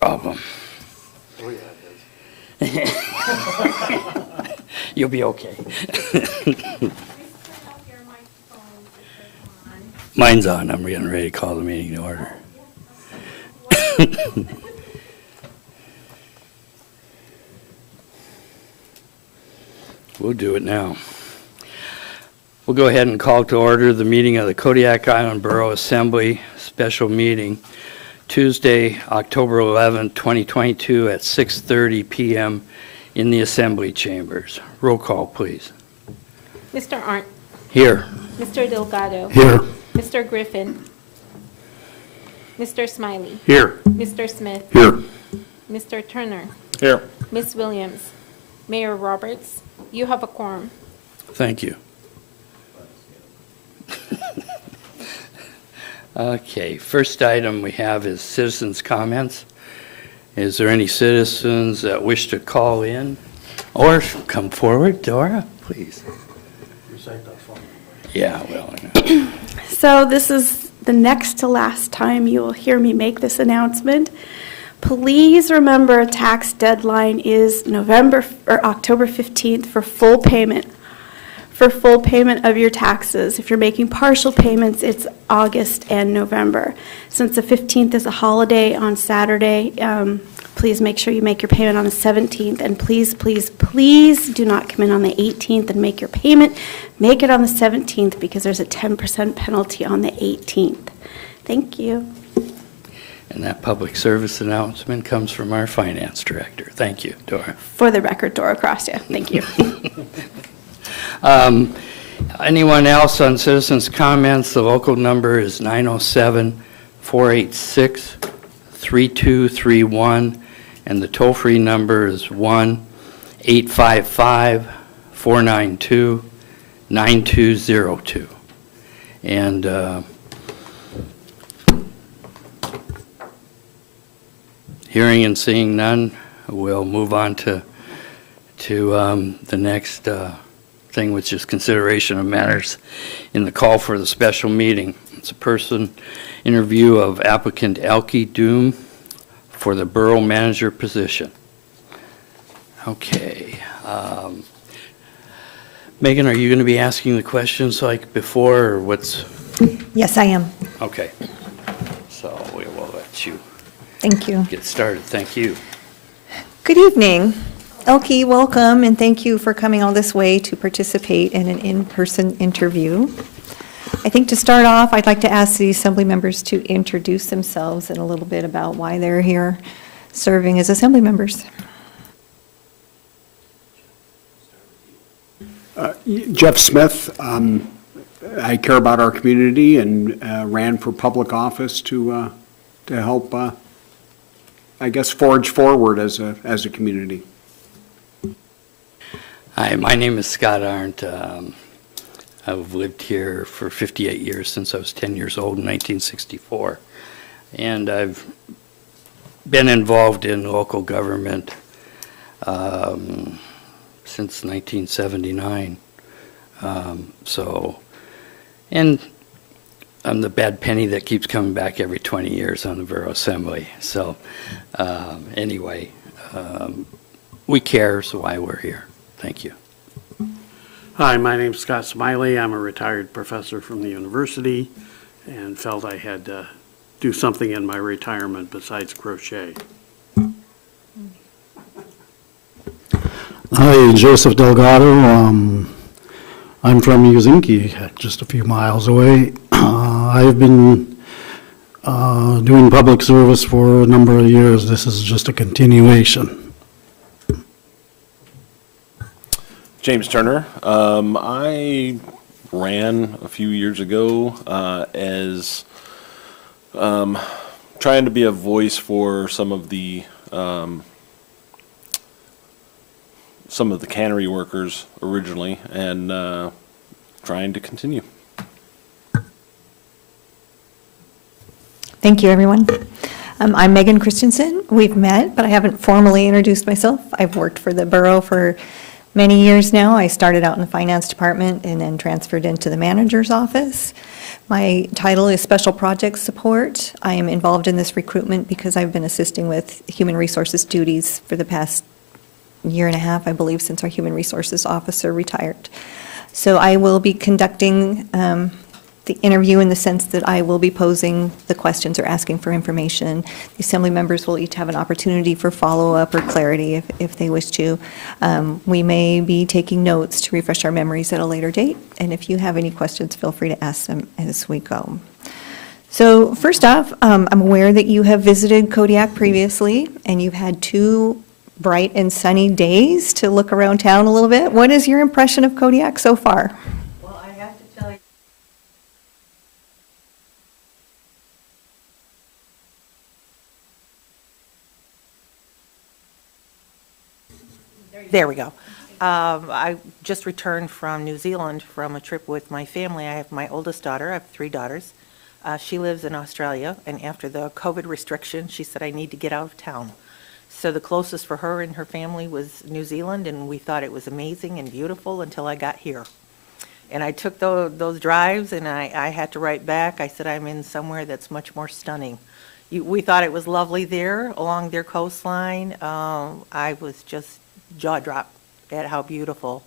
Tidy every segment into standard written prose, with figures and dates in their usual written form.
problem. Oh, yeah, it You'll be okay. Mine's on. I'm getting ready to call the meeting to order. We'll do it now. We'll go ahead and call to order the meeting of the Kodiak Island Borough Assembly Special Meeting, Tuesday, October 11, 2022 at 6:30 p.m. in the Assembly Chambers. Roll call, please. Mr. Arndt. Here. Mr. Delgado. Here. Mr. Griffin. Mr. Smiley. Here. Mr. Smith. Here. Mr. Turner. Here. Ms. Williams. Mayor Roberts. You have a quorum. Thank you. Okay, first item we have is citizens' comments. Is there any citizens that wish to call in or come forward? Dora, please. Recite that phone number. Yeah, well, So this is the next to last time you will hear me make this announcement. Please remember tax deadline is October 15th for full payment. For full payment of your taxes. If you're making partial payments, it's August and November. Since the 15th is a holiday on Saturday, please make sure you make your payment on the 17th. And please, please, please do not come in on the 18th and make your payment. Make it on the 17th because there's a 10% penalty on the 18th. Thank you. and that public service announcement comes from our finance director. Thank you, Dora. For the record, Dora Crostia. Thank you. Anyone else on citizens' comments? The local number is 907-486-3231, and the toll-free number is 1-855-492-9202. And hearing and seeing none, we'll move on to the next thing, which is consideration of matters in the call for the special meeting. It's a person interview of applicant Elke Doom for the borough manager position. Okay. Megan, are you going to be asking the questions like before, or what's? Yes, I am. Okay. So we will let you Thank you. get started. Thank you. Good evening. Elke, welcome, and thank you for coming all this way to participate in an in-person interview. I think to start off, I'd like to ask the assembly members to introduce themselves and a little bit about why they're here serving as assembly members. Jeff Smith. I care about our community and ran for public office to help, I guess, forge forward as a community. Hi, my name is Scott Arndt. I've lived here for 58 years, since I was 10 years old in 1964. And I've been involved in local government since 1979. And I'm the bad penny that keeps coming back every 20 years on the Borough Assembly. So anyway, we care, so why we're here. Thank you. Hi, my name's Scott Smiley. I'm a retired professor from the university and felt I had to do something in my retirement besides crochet. Hi, Joseph Delgado. I'm from Uzinki, just a few miles away. I've been doing public service for a number of years. This is just a continuation. James Turner. I ran a few years ago as trying to be a voice for some of the cannery workers originally, and trying to continue. Thank you, everyone. I'm Megan Christensen. We've met, but I haven't formally introduced myself. I've worked for the borough for many years now. I started out in the finance department and then transferred into the manager's office. My title is Special Projects Support. I am involved in this recruitment because I've been assisting with human resources duties for the past year and a half, I believe, since our human resources officer retired. So I will be conducting the interview in the sense that I will be posing the questions or asking for information. The assembly members will each have an opportunity for follow-up or clarity if they wish to. We may be taking notes to refresh our memories at a later date, and if you have any questions, feel free to ask them as we go. So first off, I'm aware that you have visited Kodiak previously, and you've had 2 bright and sunny days to look around town a little bit. What is your impression of Kodiak so far? Well, I have to tell you, there we go. I just returned from New Zealand from a trip with my family. I have my oldest daughter, I have 3 daughters. She lives in Australia, and after the COVID restriction, she said, I need to get out of town. So the closest for her and her family was New Zealand, and we thought it was amazing and beautiful until I got here. And I took those drives, and I had to write back. I said, I'm in somewhere that's much more stunning. We thought it was lovely there along their coastline. I was just jaw-dropped at how beautiful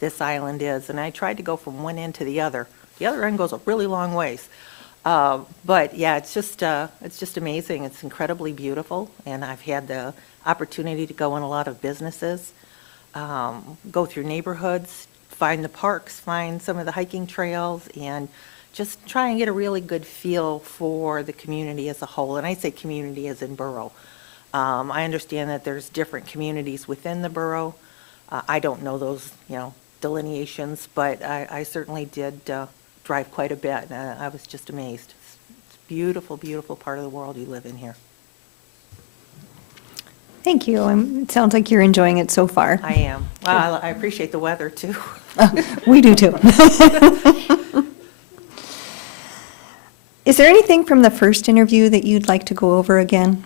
this island is. And I tried to go from one end to the other. The other end goes a really long ways. But yeah, it's just amazing. It's incredibly beautiful, and I've had the opportunity to go in a lot of businesses, go through neighborhoods, find the parks, find some of the hiking trails, and just try and get a really good feel for the community as a whole. And I say community as in Borough. I understand that there's different communities within the Borough. I don't know those, delineations, but I certainly did drive quite a bit, and I was just amazed. It's a beautiful, beautiful part of the world you live in here. Thank you. It sounds like you're enjoying it so far. I am. Well, I appreciate the weather, too. We do too. Is there anything from the first interview that you'd like to go over again?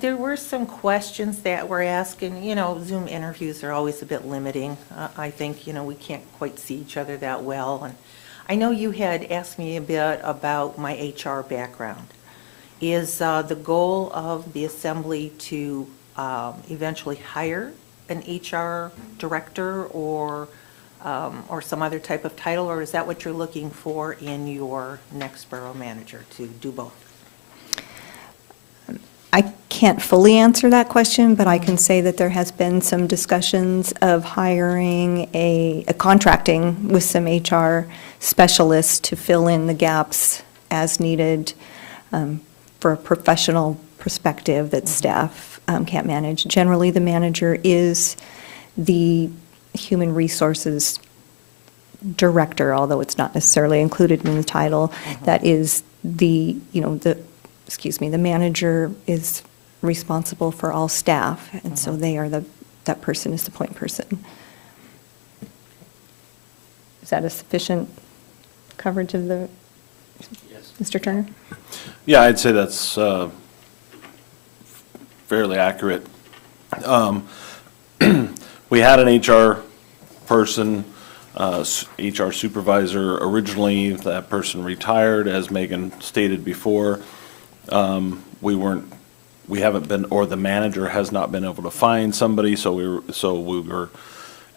There were some questions that were asked, and, Zoom interviews are always a bit limiting. I think, we can't quite see each other that well. And I know you had asked me a bit about my HR background. Is the goal of the assembly to eventually hire an HR director or some other type of title, or is that what you're looking for in your next borough manager, to do both? I can't fully answer that question, but I can say that there has been some discussions of hiring a contracting with some HR specialists to fill in the gaps as needed for a professional perspective that staff can't manage. Generally, the manager is the human resources director, although it's not necessarily included in the title. That is the manager is responsible for all staff, and so they are that person is the point person. Is that a sufficient coverage of the, Yes. Mr. Turner? Yeah, I'd say that's fairly accurate. We had an HR person, HR supervisor originally. That person retired, as Megan stated before. We haven't been, or the manager has not been able to find somebody, so we were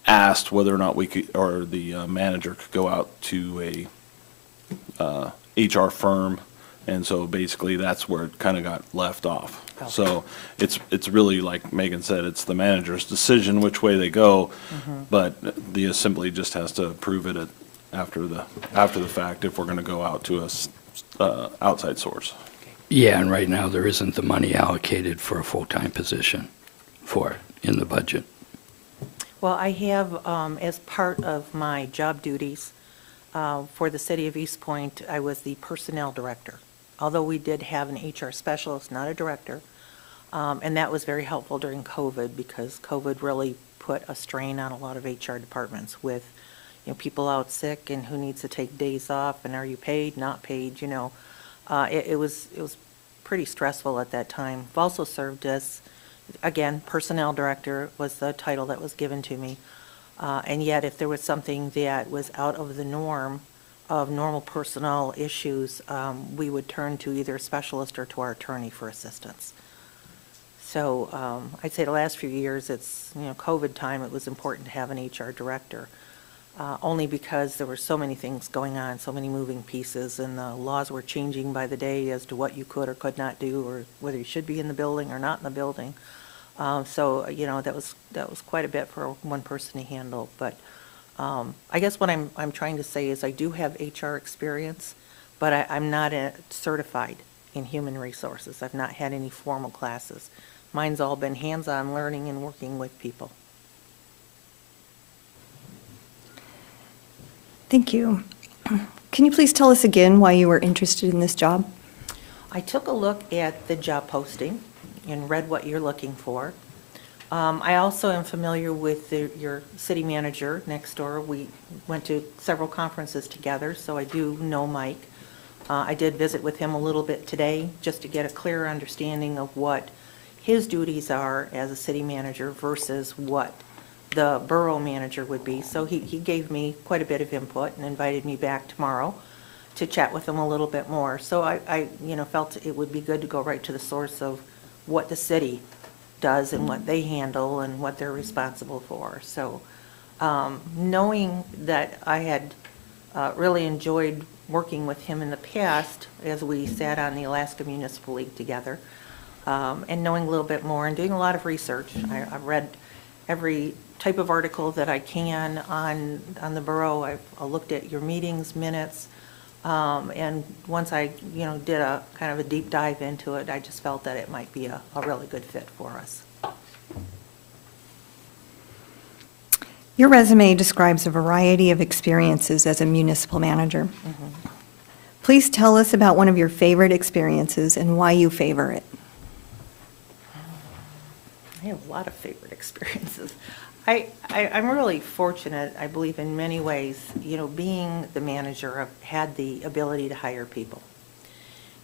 asked whether or not we could, or the manager could go out to a HR firm, and so basically that's where it kind of got left off. Okay. So it's really, like Megan said, it's the manager's decision which way they go, but the assembly just has to approve it after the fact if we're going to go out to a outside source. Yeah, and right now there isn't the money allocated for a full-time position for it in the budget. Well, I have, as part of my job duties for the city of East Point, I was the personnel director. Although we did have an HR specialist, not a director, and that was very helpful during COVID, because COVID really put a strain on a lot of HR departments with, people out sick and who needs to take days off, and are you paid, not paid, It was pretty stressful at that time. I've also served as again, Personnel Director was the title that was given to me. And yet, if there was something that was out of the norm of normal personnel issues, we would turn to either a specialist or to our attorney for assistance. So I'd say the last few years, it's, COVID time, it was important to have an HR director, only because there were so many things going on, so many moving pieces, and the laws were changing by the day as to what you could or could not do, or whether you should be in the building or not in the building. So, that was quite a bit for one person to handle. But I guess what I'm trying to say is I do have HR experience, but I'm not certified in human resources. I've not had any formal classes. Mine's all been hands-on learning and working with people. Thank you. Can you please tell us again why you were interested in this job? I took a look at the job posting and read what you're looking for. I also am familiar with your city manager next door. We went to several conferences together, so I do know Mike. I did visit with him a little bit today just to get a clearer understanding of what his duties are as a city manager versus what the borough manager would be. So he gave me quite a bit of input and invited me back tomorrow to chat with him a little bit more. So I felt it would be good to go right to the source of what the city does and what they handle and what they're responsible for. So knowing that I had really enjoyed working with him in the past as we sat on the Alaska Municipal League together, and knowing a little bit more and doing a lot of research. I've read every type of article that I can on the borough. I've looked at your meetings, minutes, and once I, did a kind of a deep dive into it, I just felt that it might be a really good fit for us. Your resume describes a variety of experiences as a municipal manager. Mm-hmm. Please tell us about one of your favorite experiences and why you favor it. I have a lot of favorite experiences. I'm really fortunate, I believe, in many ways. Being the manager, I've had the ability to hire people.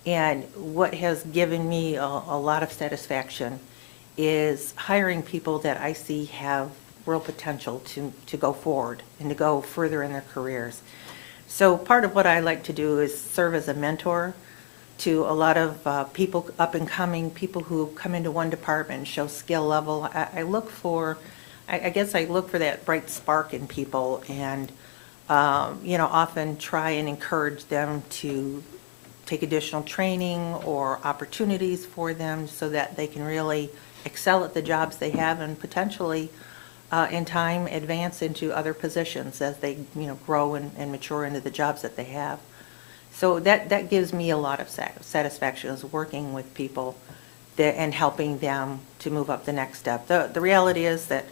And what has given me a lot of satisfaction is hiring people that I see have real potential to go forward and to go further in their careers. So part of what I like to do is serve as a mentor to a lot of people, up and coming, people who come into one department and show skill level. I look for that bright spark in people and, often try and encourage them to take additional training or opportunities for them so that they can really excel at the jobs they have and potentially, in time, advance into other positions as they, grow and mature into the jobs that they have. So that gives me a lot of satisfaction, is working with people and helping them to move up the next step. The reality is that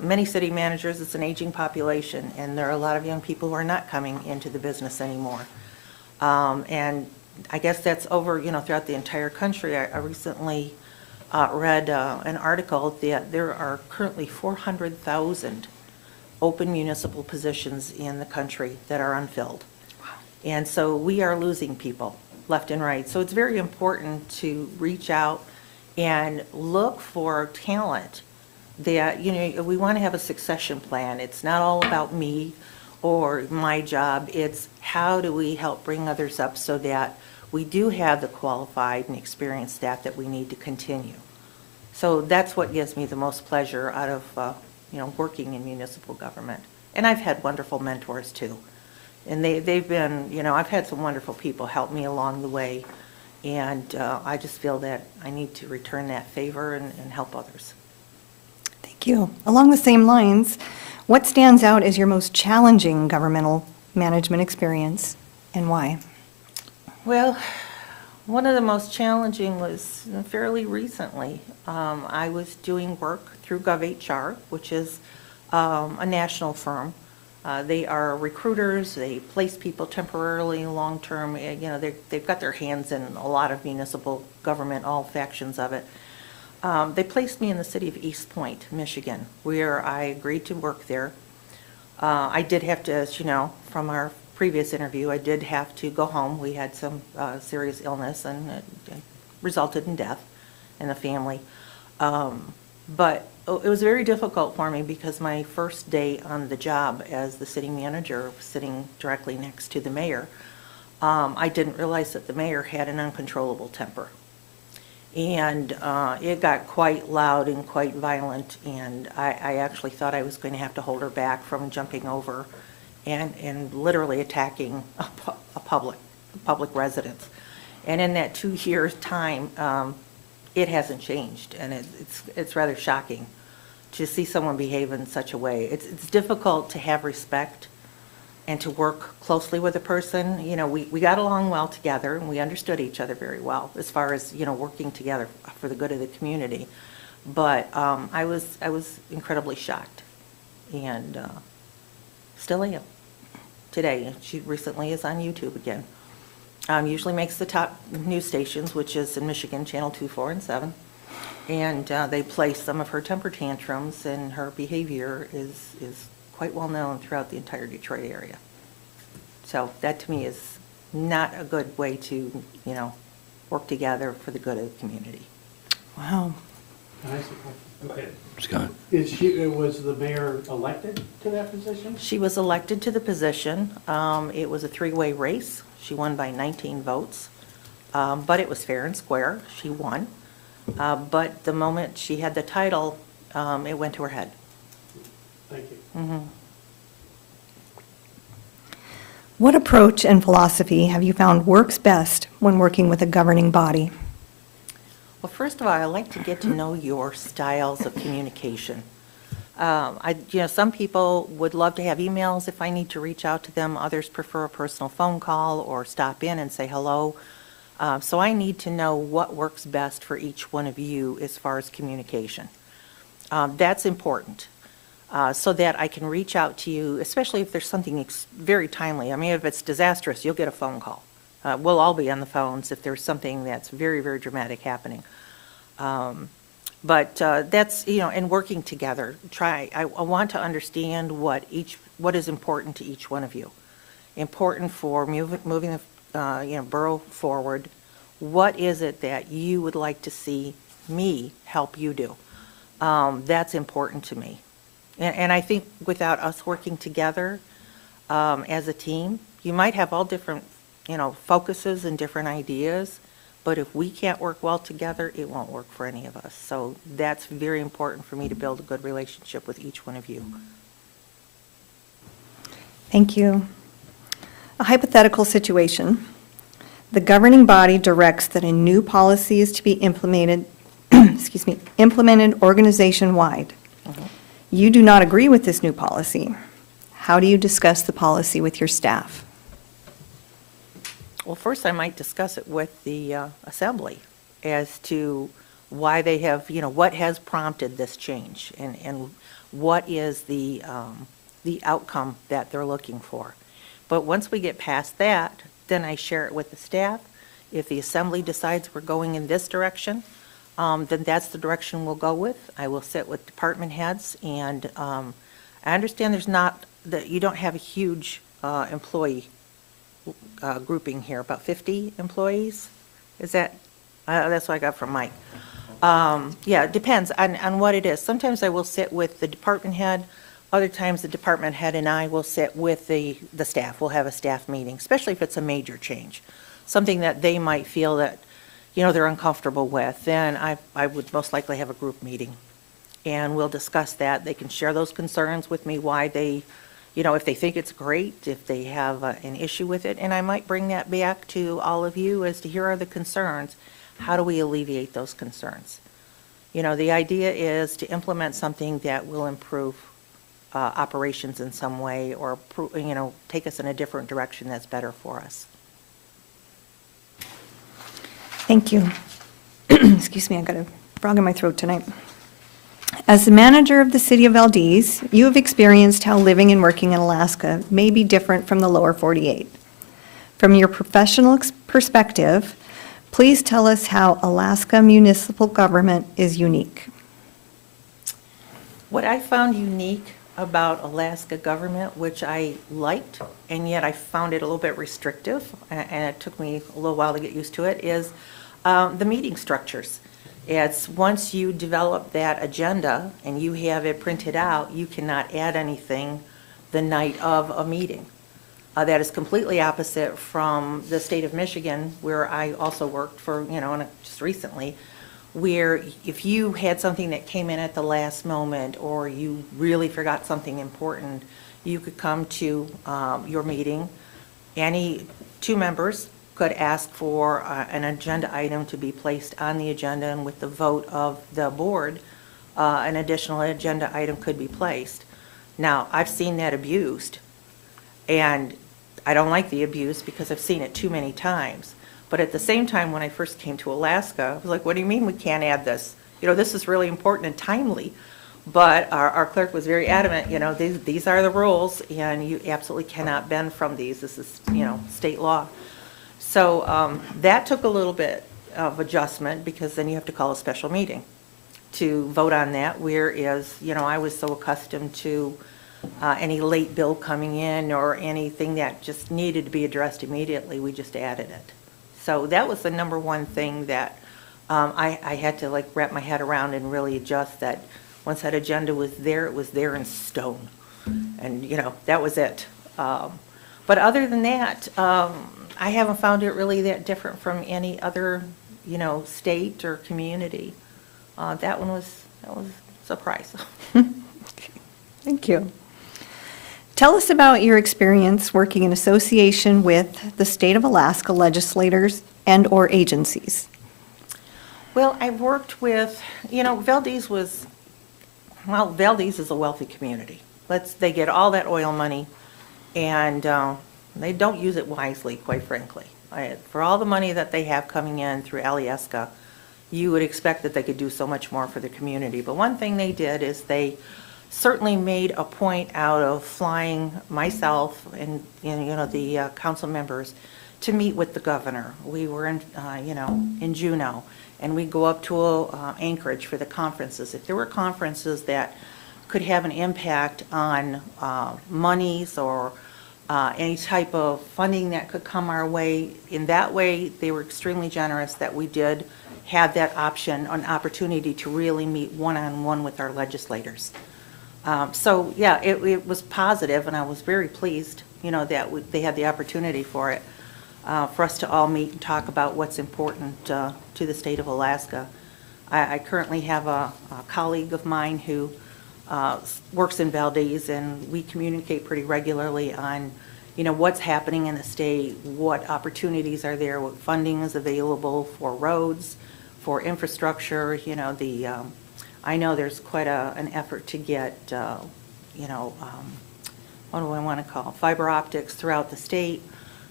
many city managers, it's an aging population, and there are a lot of young people who are not coming into the business anymore. And I guess that's over, throughout the entire country. I recently read an article that there are currently 400,000 open municipal positions in the country that are unfilled. And so we are losing people left and right. So it's very important to reach out and look for talent that, we want to have a succession plan. It's not all about me or my job. It's how do we help bring others up so that we do have the qualified and experienced staff that we need to continue. So that's what gives me the most pleasure out of, working in municipal government. And I've had wonderful mentors too. And they've been, I've had some wonderful people help me along the way. And I just feel that I need to return that favor and help others. Thank you. Along the same lines, what stands out as your most challenging governmental management experience and why? Well, one of the most challenging was fairly recently. I was doing work through GovHR, which is a national firm. They are recruiters. They place people temporarily, long-term. They've got their hands in a lot of municipal government, all factions of it. They placed me in the city of East Point, Michigan, where I agreed to work there. I did have to, as you know, from our previous interview, I did have to go home. We had some serious illness and it resulted in death in the family. But it was very difficult for me because my first day on the job as the city manager, sitting directly next to the mayor, I didn't realize that the mayor had an uncontrollable temper. And it got quite loud and quite violent, and I actually thought I was going to have to hold her back from jumping over and literally attacking a public residence. And in that 2 years' time, it hasn't changed, and it's rather shocking to see someone behave in such a way. It's difficult to have respect and to work closely with a person. You know, we got along well together, and we understood each other very well as far as, you know, working together for the good of the community. But I was incredibly shocked, and still am today. She recently is on YouTube again. Usually makes the top news stations, which is in Michigan, Channel 2, 4, and 7. And they play some of her temper tantrums, and her behavior is quite well known throughout the entire Detroit area. So that to me is not a good way to, you know, work together for the good of the community. Wow. Can I ask a question? Go ahead. Scott? Was the mayor elected to that position? She was elected to the position. It was a three-way race. She won by 19 votes, but it was fair and square. She won. But the moment she had the title, it went to her head. Thank you. What approach and philosophy have you found works best when working with a governing body? Well, first of all, I like to get to know your styles of communication. Some people would love to have emails if I need to reach out to them. Others prefer a personal phone call or stop in and say hello. So I need to know what works best for each one of you as far as communication. That's important. So that I can reach out to you, especially if there's something very timely. I mean, if it's disastrous, you'll get a phone call. We'll all be on the phones if there's something that's very, very dramatic happening. But that's, you know, and working together, I want to understand what is important to each one of you. Important for moving the borough forward. What is it that you would like to see me help you do? That's important to me. And I think without us working together as a team, you might have all different, you know, focuses and different ideas, but if we can't work well together, it won't work for any of us. So that's very important for me to build a good relationship with each one of you. Thank you. A hypothetical situation. The governing body directs that a new policy is to be implemented, implemented organization-wide. You do not agree with this new policy. How do you discuss the policy with your staff? Well, first I might discuss it with the assembly as to why they have, you know, what has prompted this change and what is the outcome that they're looking for. But once we get past that, then I share it with the staff. If the assembly decides we're going in this direction, then that's the direction we'll go with. I will sit with department heads, and I understand that you don't have a huge employee grouping here, about 50 employees. Is that, that's what I got from Mike. Yeah, it depends on what it is. Sometimes I will sit with the department head. Other times the department head and I will sit with the staff. We'll have a staff meeting, especially if it's a major change, something that they might feel that, you know, they're uncomfortable with. Then I would most likely have a group meeting, and we'll discuss that. They can share those concerns with me, why they, you know, if they think it's great, if they have an issue with it, and I might bring that back to all of you as to here are the concerns. How do we alleviate those concerns? You know, the idea is to implement something that will improve operations in some way, or, you know, take us in a different direction that's better for us. Thank you. Excuse me, I got a frog in my throat tonight. As the manager of the city of Valdez, you have experienced how living and working in Alaska may be different from the lower 48. From your professional perspective, please tell us how Alaska municipal government is unique. What I found unique about Alaska government, which I liked, and yet I found it a little bit restrictive, and it took me a little while to get used to it, is the meeting structures. It's once you develop that agenda and you have it printed out, you cannot add anything the night of a meeting. That is completely opposite from the state of Michigan, where I also worked for, just recently, where if you had something that came in at the last moment or you really forgot something important, you could come to your meeting. Any two members could ask for an agenda item to be placed on the agenda, and with the vote of the board, an additional agenda item could be placed. Now, I've seen that abused, and I don't like the abuse because I've seen it too many times. But at the same time, when I first came to Alaska, I was like, what do you mean we can't add this? This is really important and timely. But our clerk was very adamant, these are the rules, and you absolutely cannot bend from these. This is, state law. So that took a little bit of adjustment, because then you have to call a special meeting to vote on that, whereas, I was so accustomed to any late bill coming in or anything that just needed to be addressed immediately, we just added it. So that was the number one thing that I had to wrap my head around and really adjust, that once that agenda was there, it was there in stone. And, that was it. But other than that, I haven't found it really that different from any other, state or community. That was a surprise. Thank you. Tell us about your experience working in association with the state of Alaska legislators and/or agencies. Well, I've worked with, Valdez is a wealthy community. They get all that oil money, and they don't use it wisely, quite frankly. For all the money that they have coming in through Alyeska, you would expect that they could do so much more for the community. But one thing they did is they certainly made a point out of flying myself and the council members to meet with the governor. We were in Juneau, and we'd go up to Anchorage for the conferences. If there were conferences that could have an impact on monies or any type of funding that could come our way, in that way they were extremely generous that we did have that option, an opportunity to really meet one-on-one with our legislators. So yeah, it was positive, and I was very pleased, that they had the opportunity for it, for us to all meet and talk about what's important to the state of Alaska. I currently have a colleague of mine who works in Valdez, and we communicate pretty regularly on, what's happening in the state, what opportunities are there, what funding is available for roads, for infrastructure. I know there's quite an effort to get, what do I want to call, fiber optics throughout the state.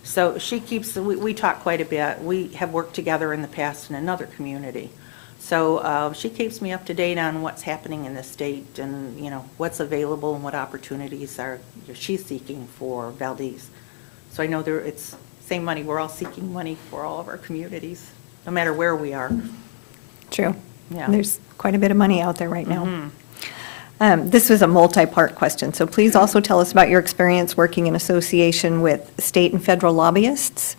So we talk quite a bit. We have worked together in the past in another community. So she keeps me up to date on what's happening in the state and, what's available and what opportunities she's seeking for Valdez. So I know it's same money. We're all seeking money for all of our communities, no matter where we are. True. Yeah. There's quite a bit of money out there right now. This was a multi-part question, so please also tell us about your experience working in association with state and federal lobbyists.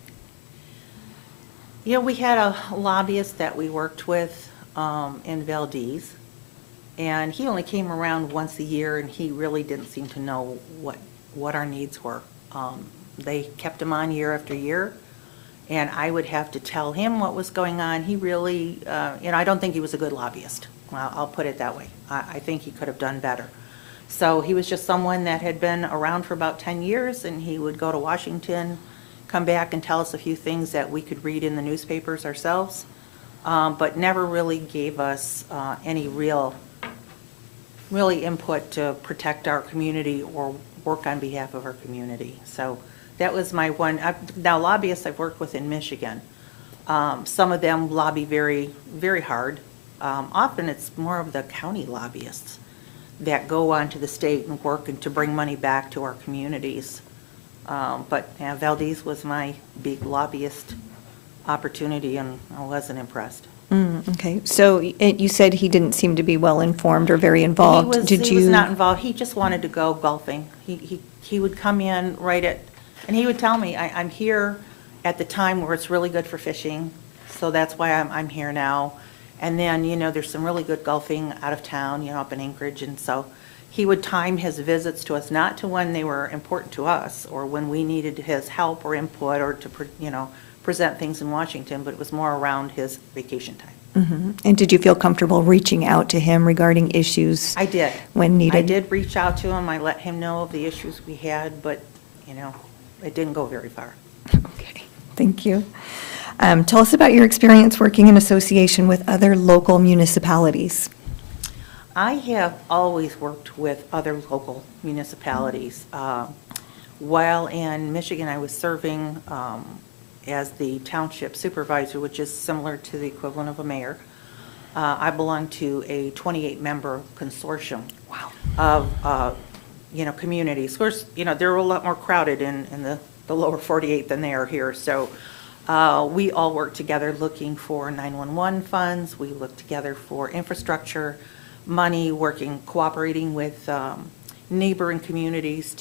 We had a lobbyist that we worked with in Valdez, and he only came around once a year, and he really didn't seem to know what our needs were. They kept him on year after year, and I would have to tell him what was going on. He really, I don't think he was a good lobbyist. I'll put it that way. I think he could have done better. So he was just someone that had been around for about 10 years, and he would go to Washington, come back and tell us a few things that we could read in the newspapers ourselves, but never really gave us any really input to protect our community or work on behalf of our community. So that was my one. Now, lobbyists I've worked with in Michigan, some of them lobby very, very hard. Often it's more of the county lobbyists that go on to the state and work and to bring money back to our communities. But Valdez was my big lobbyist opportunity, and I wasn't impressed. Okay, so you said he didn't seem to be well-informed or very involved. He was not involved. He just wanted to go golfing. He would come in and he would tell me, I'm here at the time where it's really good for fishing, so that's why I'm here now. And then, there's some really good golfing out of town, up in Anchorage. And so he would time his visits to us, not to when they were important to us or when we needed his help or input or to, present things in Washington, but it was more around his vacation time. And did you feel comfortable reaching out to him regarding issues? I did. When needed? I did reach out to him. I let him know of the issues we had, but, it didn't go very far. Okay, thank you. Tell us about your experience working in association with other local municipalities. I have always worked with other local municipalities. While in Michigan, I was serving as the township supervisor, which is similar to the equivalent of a mayor. I belong to a 28-member consortium of, communities. Of course, they're a lot more crowded in the lower 48 than they are here. So we all work together looking for 911 funds. We look together for infrastructure money, cooperating with neighboring communities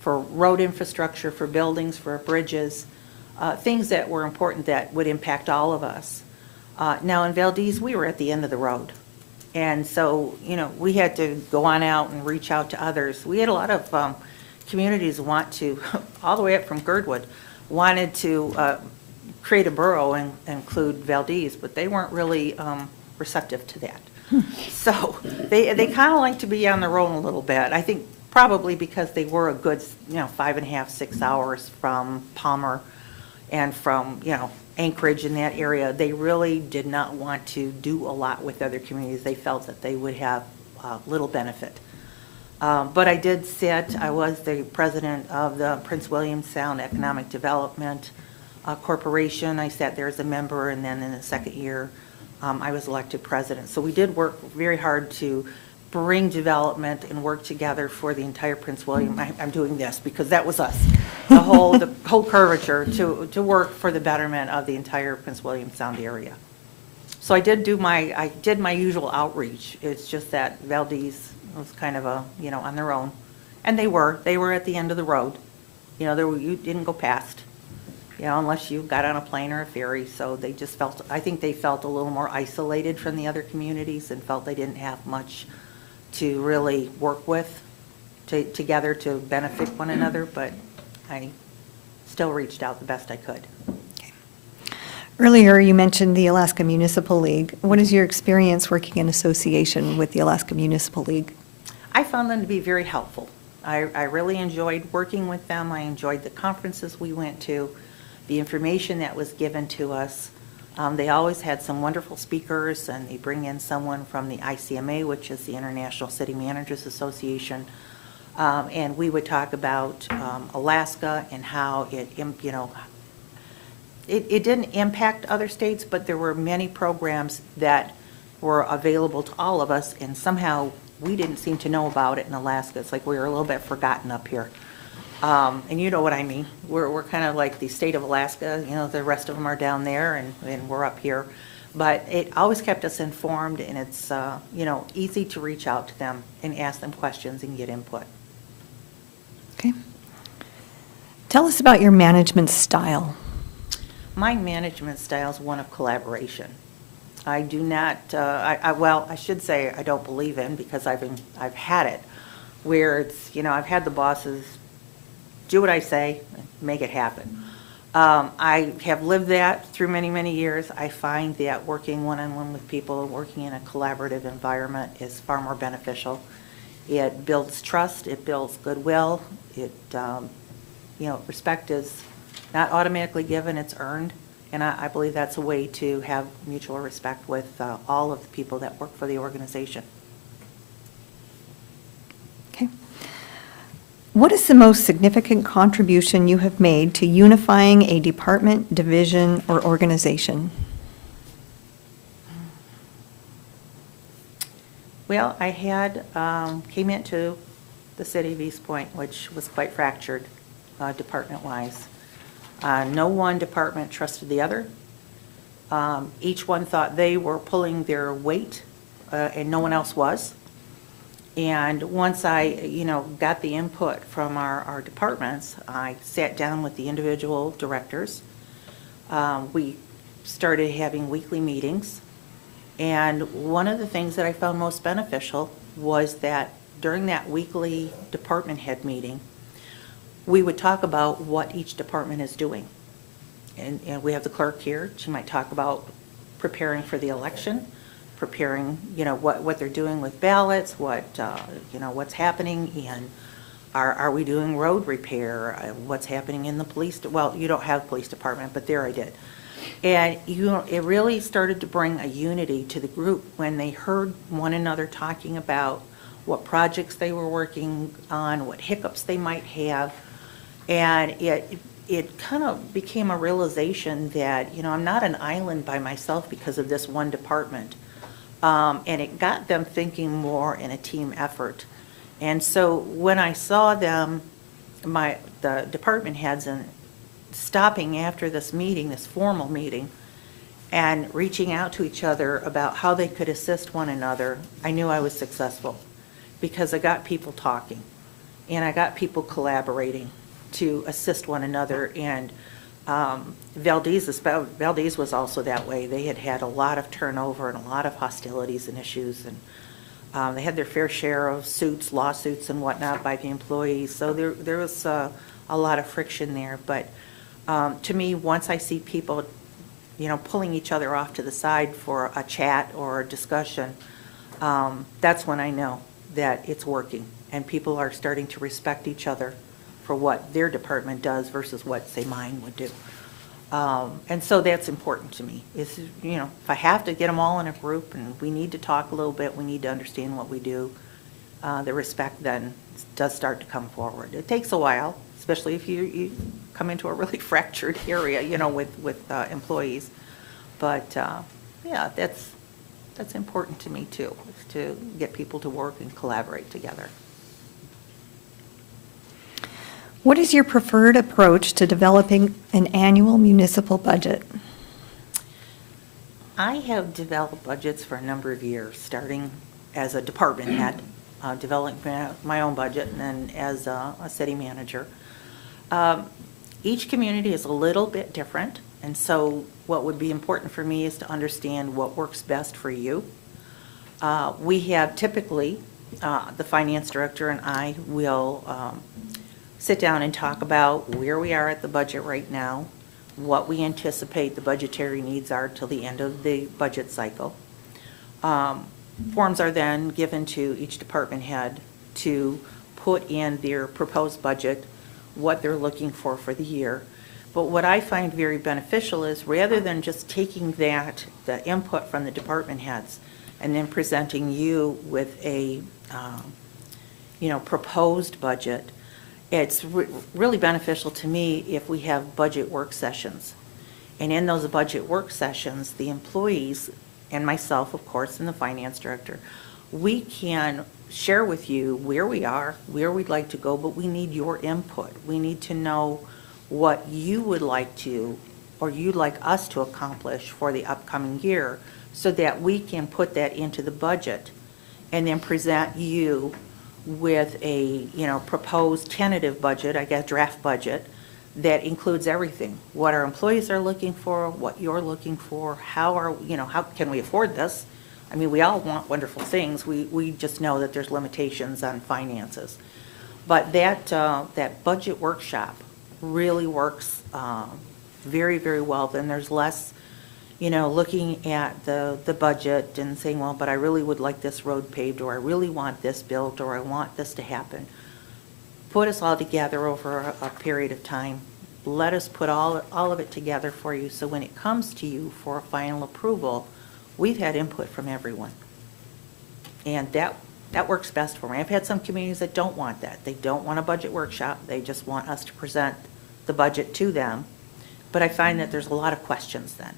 for road infrastructure, for buildings, for bridges, things that were important that would impact all of us. Now in Valdez, we were at the end of the road. And so, we had to go on out and reach out to others. We had a lot of communities want to, all the way up from Girdwood, wanted to create a borough and include Valdez, but they weren't really receptive to that. So they kind of like to be on their own a little bit. I think probably because they were a good, 5.5, 6 hours from Palmer and from, Anchorage in that area. They really did not want to do a lot with other communities. They felt that they would have little benefit. But I did I was the president of the Prince William Sound Economic Development Corporation. I sat there as a member, and then in the second year, I was elected president. So we did work very hard to bring development and work together for the entire Prince William. I'm doing this because that was us, the whole curvature to work for the betterment of the entire Prince William Sound area. So I did my usual outreach. It's just that Valdez was kind of on their own, and they were at the end of the road. You didn't go past, unless you got on a plane or a ferry. So they just I think they felt a little more isolated from the other communities and felt they didn't have much to really work with together to benefit one another, but I still reached out the best I could. Earlier, you mentioned the Alaska Municipal League. What is your experience working in association with the Alaska Municipal League? I found them to be very helpful. I really enjoyed working with them. I enjoyed the conferences we went to, the information that was given to us. They always had some wonderful speakers, and they bring in someone from the ICMA, which is the International City Managers Association, and we would talk about Alaska and how it didn't impact other states, but there were many programs that were available to all of us, and somehow we didn't seem to know about it in Alaska. It's like we were a little bit forgotten up here. And you know what I mean. We're kind of like the state of Alaska, the rest of them are down there and we're up here. But it always kept us informed, and it's, easy to reach out to them and ask them questions and get input. Okay. Tell us about your management style. My management style is one of collaboration. I do not, I should say I don't believe in, because I've had it, where it's, I've had the bosses do what I say, make it happen. I have lived that through many, many years. I find that working one-on-one with people, working in a collaborative environment is far more beneficial. It builds trust, it builds goodwill, respect is not automatically given, it's earned. And I believe that's a way to have mutual respect with all of the people that work for the organization. Okay. What is the most significant contribution you have made to unifying a department, division, or organization? Well, I came into the city of East Point, which was quite fractured department-wise. No one department trusted the other. Each one thought they were pulling their weight, and no one else was. And once I, got the input from our departments, I sat down with the individual directors. We started having weekly meetings, And one of the things that I found most beneficial was that during that weekly department head meeting, we would talk about what each department is doing. And we have the clerk here. She might talk about preparing for the election, preparing, what they're doing with ballots, what's happening in, are we doing road repair, what's happening in the police, well, you don't have police department, but there I did. And, it really started to bring a unity to the group when they heard one another talking about what projects they were working on, what hiccups they might have. And it kind of became a realization that, I'm not an island by myself because of this one department. And it got them thinking more in a team effort. And so when I saw them, the department heads, and stopping after this meeting, this formal meeting, and reaching out to each other about how they could assist one another, I knew I was successful, because I got people talking, and I got people collaborating to assist one another. And Valdez was also that way. They had a lot of turnover and a lot of hostilities and issues, and they had their fair share of lawsuits and whatnot by the employees. So there was a lot of friction there. But to me, once I see people, pulling each other off to the side for a chat or a discussion, that's when I know that it's working, and people are starting to respect each other for what their department does versus what, say, mine would do. And so that's important to me, is, if I have to get them all in a group and we need to talk a little bit, we need to understand what we do, the respect then does start to come forward. It takes a while, especially if you come into a really fractured area, with employees. But, yeah, that's important to me too, is to get people to work and collaborate together. What is your preferred approach to developing an annual municipal budget? I have developed budgets for a number of years, starting as a department head, developing my own budget, and then as a city manager. Each community is a little bit different, and so what would be important for me is to understand what works best for you. We have typically, the finance director and I will sit down and talk about where we are at the budget right now, what we anticipate the budgetary needs are till the end of the budget cycle. Forms are then given to each department head to put in their proposed budget, what they're looking for the year. But what I find very beneficial is, rather than just taking the input from the department heads and then presenting you with a, proposed budget, it's really beneficial to me if we have budget work sessions. And in those budget work sessions, the employees, and myself, of course, and the finance director, we can share with you where we are, where we'd like to go, but we need your input. We need to know what you would like to, or you'd like us to accomplish for the upcoming year, so that we can put that into the budget and then present you with a, proposed tentative budget, I guess draft budget, that includes everything. What our employees are looking for, what you're looking for, how can we afford this? I mean, we all want wonderful things. We just know that there's limitations on finances. But that budget workshop really works very, very well. Then there's less, looking at the budget and saying, well, but I really would like this road paved, or I really want this built, or I want this to happen. Put us all together over a period of time. Let us put all of it together for you, so when it comes to you for a final approval, we've had input from everyone. And that works best for me. I've had some communities that don't want that. They don't want a budget workshop. They just want us to present the budget to them. But I find that there's a lot of questions then.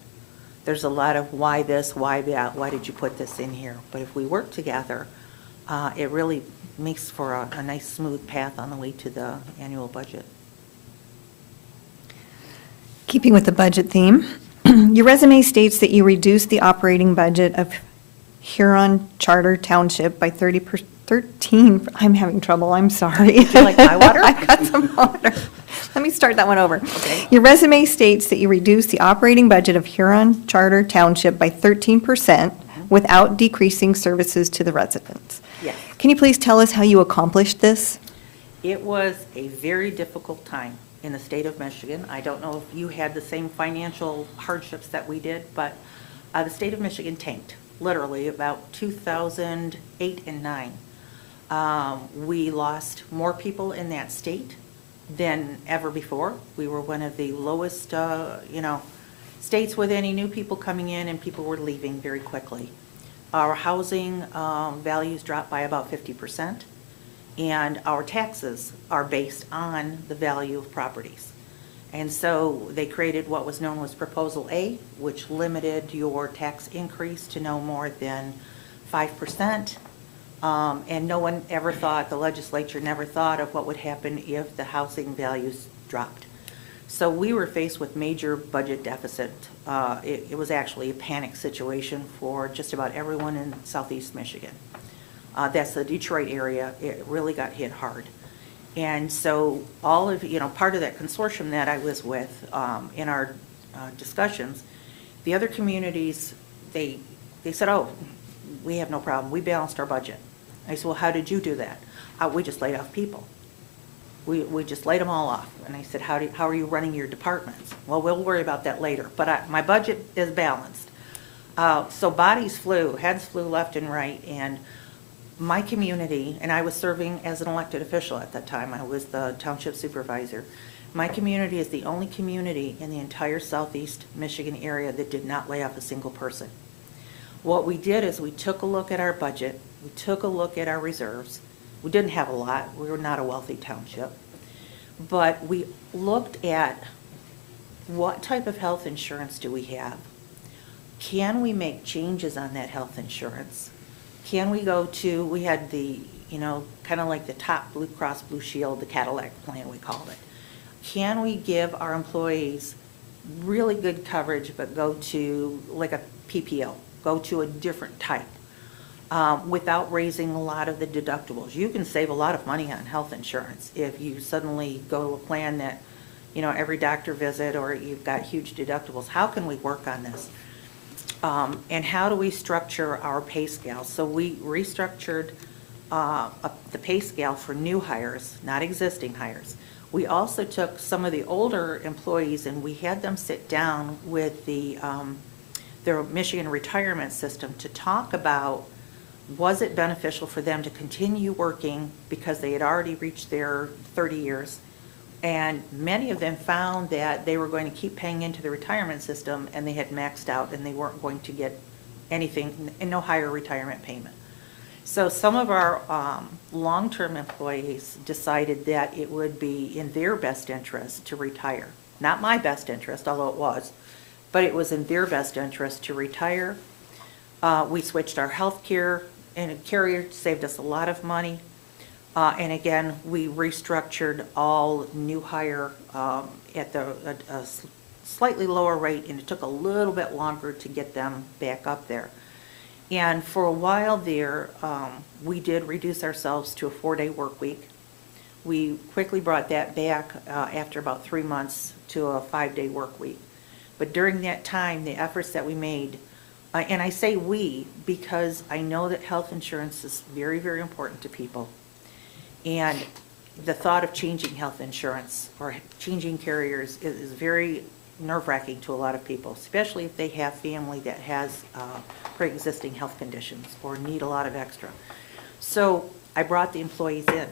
There's a lot of why this, why that, why did you put this in here? But if we work together, it really makes for a nice smooth path on the way to the annual budget. Keeping with the budget theme, your resume states that you reduced the operating budget of Huron Charter Township by 13, I'm having trouble, I'm sorry. Would you like my water? I got some water. Let me start that one over. Okay. Your resume states that you reduced the operating budget of Huron Charter Township by 13%, without decreasing services to the residents. Yes. Can you please tell us how you accomplished this? It was a very difficult time in the state of Michigan. I don't know if you had the same financial hardships that we did, but the state of Michigan tanked, literally, about 2008 and 9. We lost more people in that state than ever before. We were one of the lowest, states with any new people coming in, and people were leaving very quickly. Our housing values dropped by about 50%, and our taxes are based on the value of properties. And so they created what was known as Proposal A, which limited your tax increase to no more than 5%. And no one ever thought, the legislature never thought of what would happen if the housing values dropped. So we were faced with major budget deficit. It was actually a panic situation for just about everyone in Southeast Michigan. That's the Detroit area. It really got hit hard. And so all of, part of that consortium that I was with in our discussions, the other communities, they said, oh, we have no problem. We balanced our budget. I said, well, how did you do that? We just laid off people. We just laid them all off. And I said, how are you running your departments? Well, we'll worry about that later. But my budget is balanced. So bodies flew, heads flew left and right. And my community, and I was serving as an elected official at that time. I was the township supervisor. My community is the only community in the entire Southeast Michigan area that did not lay off a single person. What we did is we took a look at our budget. We took a look at our reserves. We didn't have a lot. We were not a wealthy township. But we looked at what type of health insurance do we have? Can we make changes on that health insurance? Can we go to, we had the, kind of like the top Blue Cross Blue Shield, the Cadillac plan we called it. Can we give our employees really good coverage but go to like a PPO, go to a different type without raising a lot of the deductibles? You can save a lot of money on health insurance if you suddenly go to a plan that, every doctor visit or you've got huge deductibles. How can we work on this? And how do we structure our pay scale? So we restructured the pay scale for new hires, not existing hires. We also took some of the older employees and we had them sit down with their Michigan retirement system to talk about, was it beneficial for them to continue working because they had already reached their 30 years? And many of them found that they were going to keep paying into the retirement system and they had maxed out and they weren't going to get anything and no higher retirement payment. So some of our long-term employees decided that it would be in their best interest to retire. Not my best interest, although it was, but it was in their best interest to retire. We switched our health care and a carrier saved us a lot of money. And again, we restructured all new hire at a slightly lower rate, and it took a little bit longer to get them back up there. And for a while there, we did reduce ourselves to a 4-day work week. We quickly brought that back after about 3 months to a 5-day work week. But during that time, the efforts that we made, and I say we because I know that health insurance is very, very important to people. And the thought of changing health insurance or changing carriers is very nerve-wracking to a lot of people, especially if they have family that has pre-existing health conditions or need a lot of extra. So I brought the employees in.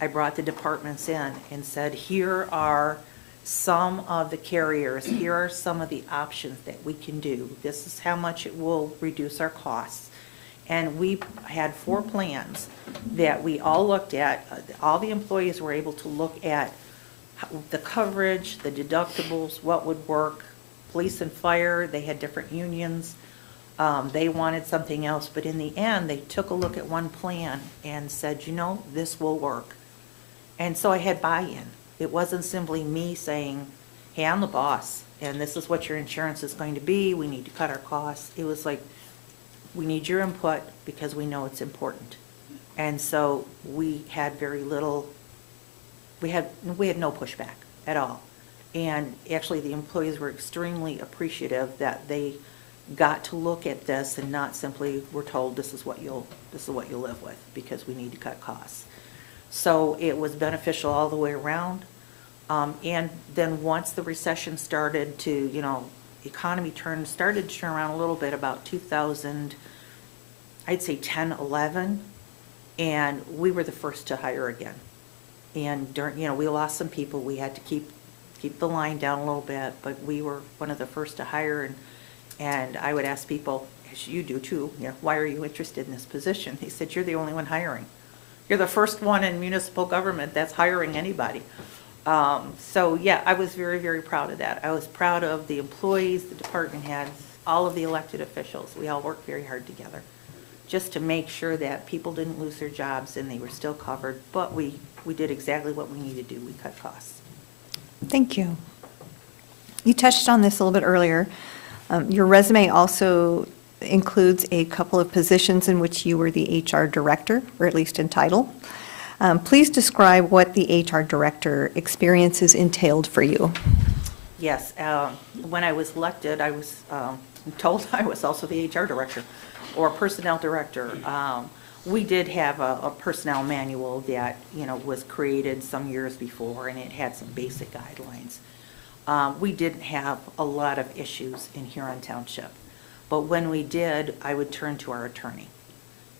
I brought the departments in and said, here are some of the carriers, here are some of the options that we can do. This is how much it will reduce our costs. And we had 4 plans that we all looked at. All the employees were able to look at the coverage, the deductibles, what would work. Police and fire, they had different unions. They wanted something else. But in the end, they took a look at one plan and said, this will work. And so I had buy-in. It wasn't simply me saying, hey, I'm the boss, and this is what your insurance is going to be. We need to cut our costs. It was like, we need your input because we know it's important. And so we had very little, we had no pushback at all. And actually the employees were extremely appreciative that they got to look at this and not simply, we're told this is what you'll live with, because we need to cut costs. So it was beneficial all the way around. And then once the recession started to, economy started to turn around a little bit about 2000, I'd say 10, 11, and we were the first to hire again. And during, we lost some people, we had to keep the line down a little bit, but we were one of the first to hire, and I would ask people, as you do too, why are you interested in this position? They said, you're the only one hiring. You're the first one in municipal government that's hiring anybody. So yeah, I was very, very proud of that. I was proud of the employees, the department heads, all of the elected officials. We all worked very hard together just to make sure that people didn't lose their jobs and they were still covered, but we did exactly what we needed to do. We cut costs. Thank you. You touched on this a little bit earlier. Your resume also includes a couple of positions in which you were the HR director, or at least in title. Please describe what the HR director experiences entailed for you. Yes, when I was elected, I was told I was also the HR director or personnel director. We did have a personnel manual that, was created some years before, and it had some basic guidelines. We didn't have a lot of issues in Huron Township, but when we did, I would turn to our attorney.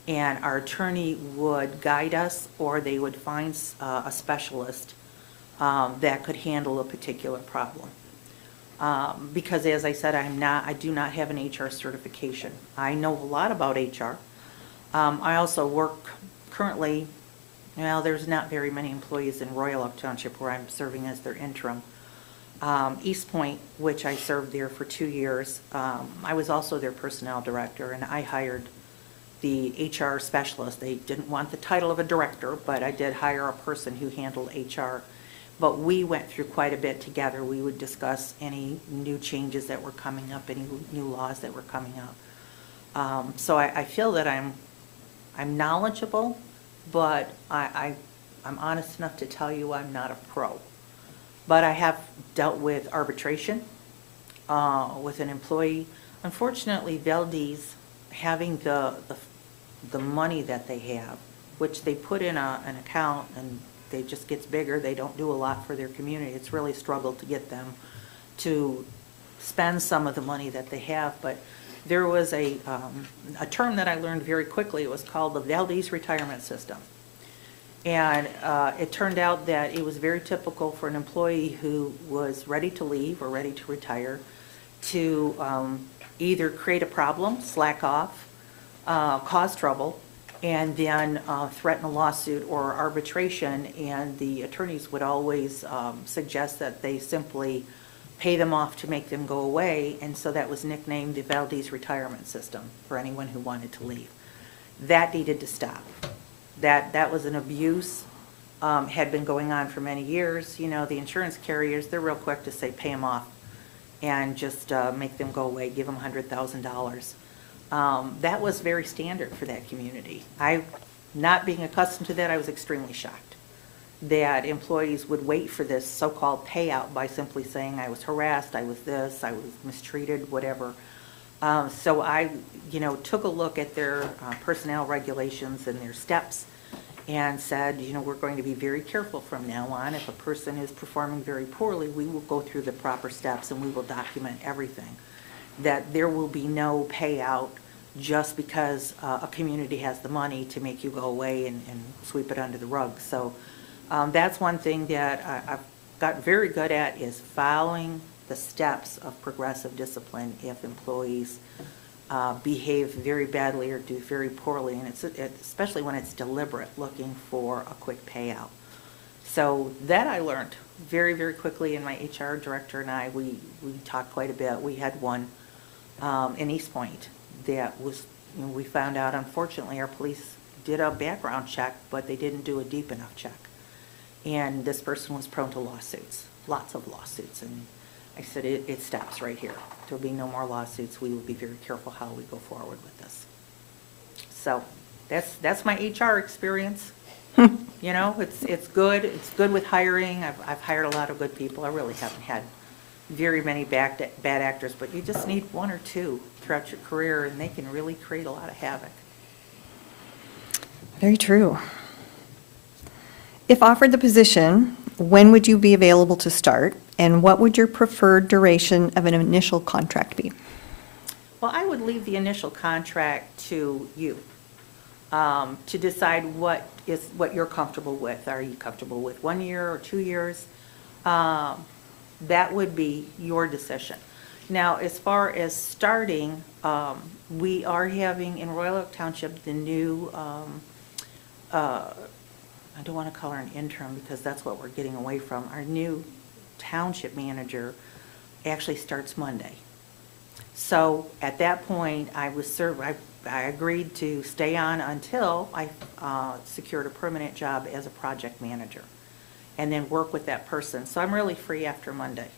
And our attorney would guide us, or they would find a specialist that could handle a particular problem. Because as I said, I do not have an HR certification. I know a lot about HR. I also work currently, there's not very many employees in Royal Oak Township where I'm serving as their interim. East Point, which I served there for 2 years, I was also their personnel director, and I hired the HR specialist. They didn't want the title of a director, but I did hire a person who handled HR. But we went through quite a bit together. We would discuss any new changes that were coming up, any new laws that were coming up. So I feel that I'm knowledgeable, but I'm honest enough to tell you I'm not a pro. But I have dealt with arbitration with an employee. Unfortunately, Valdez, having the money that they have, which they put in an account and it just gets bigger, they don't do a lot for their community. It's really a struggle to get them to spend some of the money that they have. But there was a term that I learned very quickly. It was called the Valdez retirement system. And it turned out that it was very typical for an employee who was ready to leave or ready to retire to either create a problem, slack off, cause trouble, and then threaten a lawsuit or arbitration. And the attorneys would always suggest that they simply pay them off to make them go away. And so that was nicknamed the Valdez retirement system for anyone who wanted to leave. That needed to stop. That was an abuse, had been going on for many years. The insurance carriers, they're real quick to say pay them off and just make them go away, give them $100,000. That was very standard for that community. Not being accustomed to that, I was extremely shocked that employees would wait for this so-called payout by simply saying I was harassed, I was this, I was mistreated, whatever. So I, took a look at their personnel regulations and their steps and said, we're going to be very careful from now on. If a person is performing very poorly, we will go through the proper steps and we will document everything. That there will be no payout just because a community has the money to make you go away and sweep it under the rug. So that's one thing that I've got very good at, is following the steps of progressive discipline if employees behave very badly or do very poorly, and it's especially when it's deliberate, looking for a quick payout. So that I learned very, very quickly, and my HR director and I, we talked quite a bit. We had one in East Point that was, we found out, unfortunately, our police did a background check, but they didn't do a deep enough check. And this person was prone to lawsuits, lots of lawsuits. And I said, it stops right here. There will be no more lawsuits. We will be very careful how we go forward with this. So that's my HR experience. It's good. It's good with hiring. I've hired a lot of good people. I really haven't had very many bad actors, but you just need one or two throughout your career, and they can really create a lot of havoc. Very true. If offered the position, when would you be available to start? And what would your preferred duration of an initial contract be? Well, I would leave the initial contract to you, to decide what you're comfortable with. Are you comfortable with 1 year or 2 years? That would be your decision. Now, as far as starting, we are having in Royal Oak Township the new, I don't want to call her an interim because that's what we're getting away from. Our new township manager actually starts Monday. So at that point, I agreed to stay on until I secured a permanent job as a project manager and then work with that person. So I'm really free after Monday.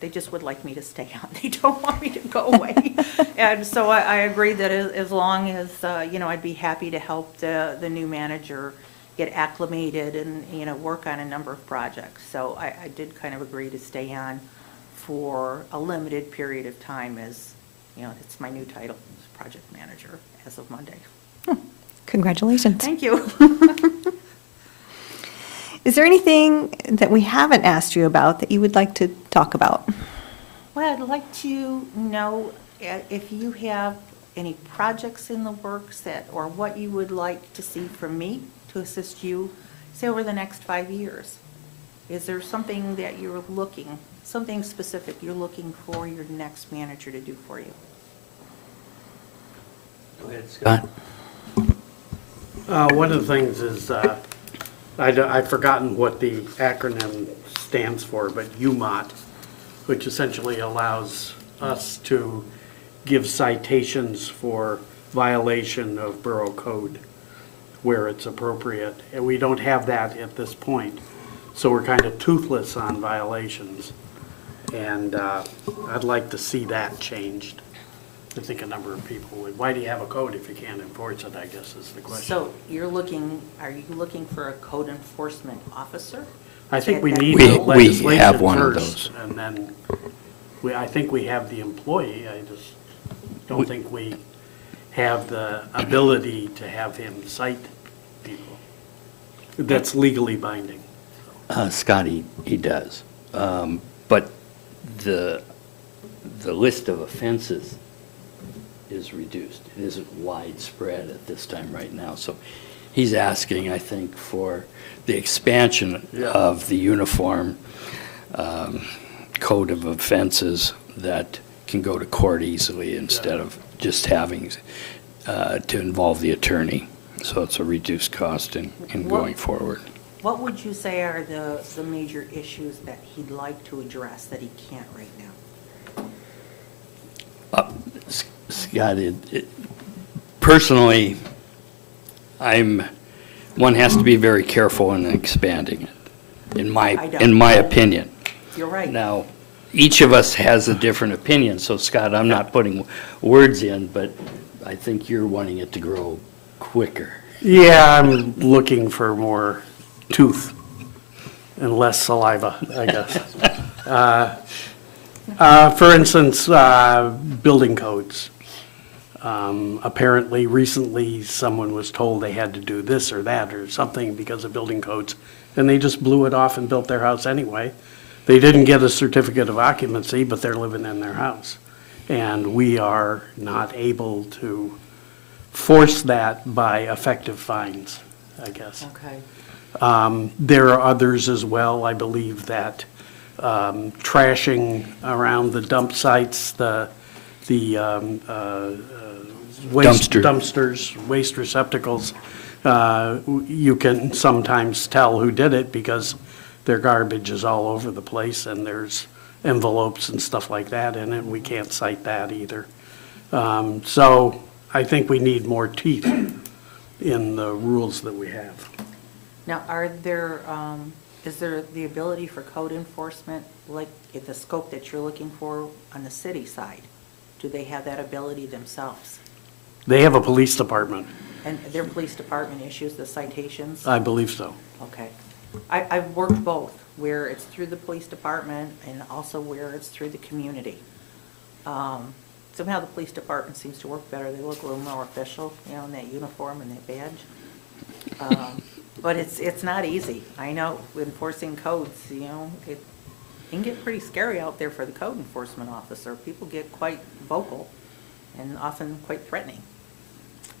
They just would like me to stay on. They don't want me to go away. And so I agreed that as long as, I'd be happy to help the new manager get acclimated and, work on a number of projects. So I did kind of agree to stay on for a limited period of time as, it's my new title, as project manager as of Monday. Congratulations. Thank you. Is there anything that we haven't asked you about that you would like to talk about? Well, I'd like to know if you have any projects in the works or what you would like to see from me to assist you, say, over the next 5 years. Is there something that you're something specific you're looking for your next manager to do for you? Go ahead, Scott. One of the things is, I've forgotten what the acronym stands for, but UMOT, which essentially allows us to give citations for violation of borough code where it's appropriate. And we don't have that at this point. So we're kind of toothless on violations. And I'd like to see that changed. I think a number of people would. Why do you have a code if you can't enforce it, I guess is the question. So are you looking for a code enforcement officer? I think we need We- the we legislation have one of first, and then I think we have the employee. I just don't think we have the ability to have him cite people. That's legally binding. Scotty, he does. But the list of offenses is reduced. It isn't widespread at this time right now. So he's asking, I think, for the expansion of the uniform code of offenses that can go to court easily instead of just having to involve the attorney. So it's a reduced cost in going forward. What would you say are the major issues that he'd like to address that he can't right now? Scott, personally, one has to be very careful in expanding it, in my opinion. You're right. Now, each of us has a different opinion, so Scott, I'm not putting words in, but I think you're wanting it to grow quicker. Yeah, I'm looking for more tooth and less saliva, I guess. For instance, building codes. Apparently, recently, someone was told they had to do this or that or something because of building codes, and they just blew it off and built their house anyway. They didn't get a certificate of occupancy, but they're living in their house. And we are not able to force that by effective fines, I guess. Okay. There are others as well, I believe, that trashing around the dump sites, the waste dumpsters, waste receptacles, you can sometimes tell who did it because their garbage is all over the place and there's envelopes and stuff like that in it. We can't cite that either. So I think we need more teeth in the rules that we have. Now, is there the ability for code enforcement, like at the scope that you're looking for on the city side? Do they have that ability themselves? They have a police department. And their police department issues the citations? I believe so. Okay. I've worked both. where it's through the police department and also where it's through the community. Somehow the police department seems to work better. They look a little more official, you know, in that uniform and that badge. But it's not easy. I know enforcing codes, you know, it can get pretty scary out there for the code enforcement officer. People get quite vocal and often quite threatening.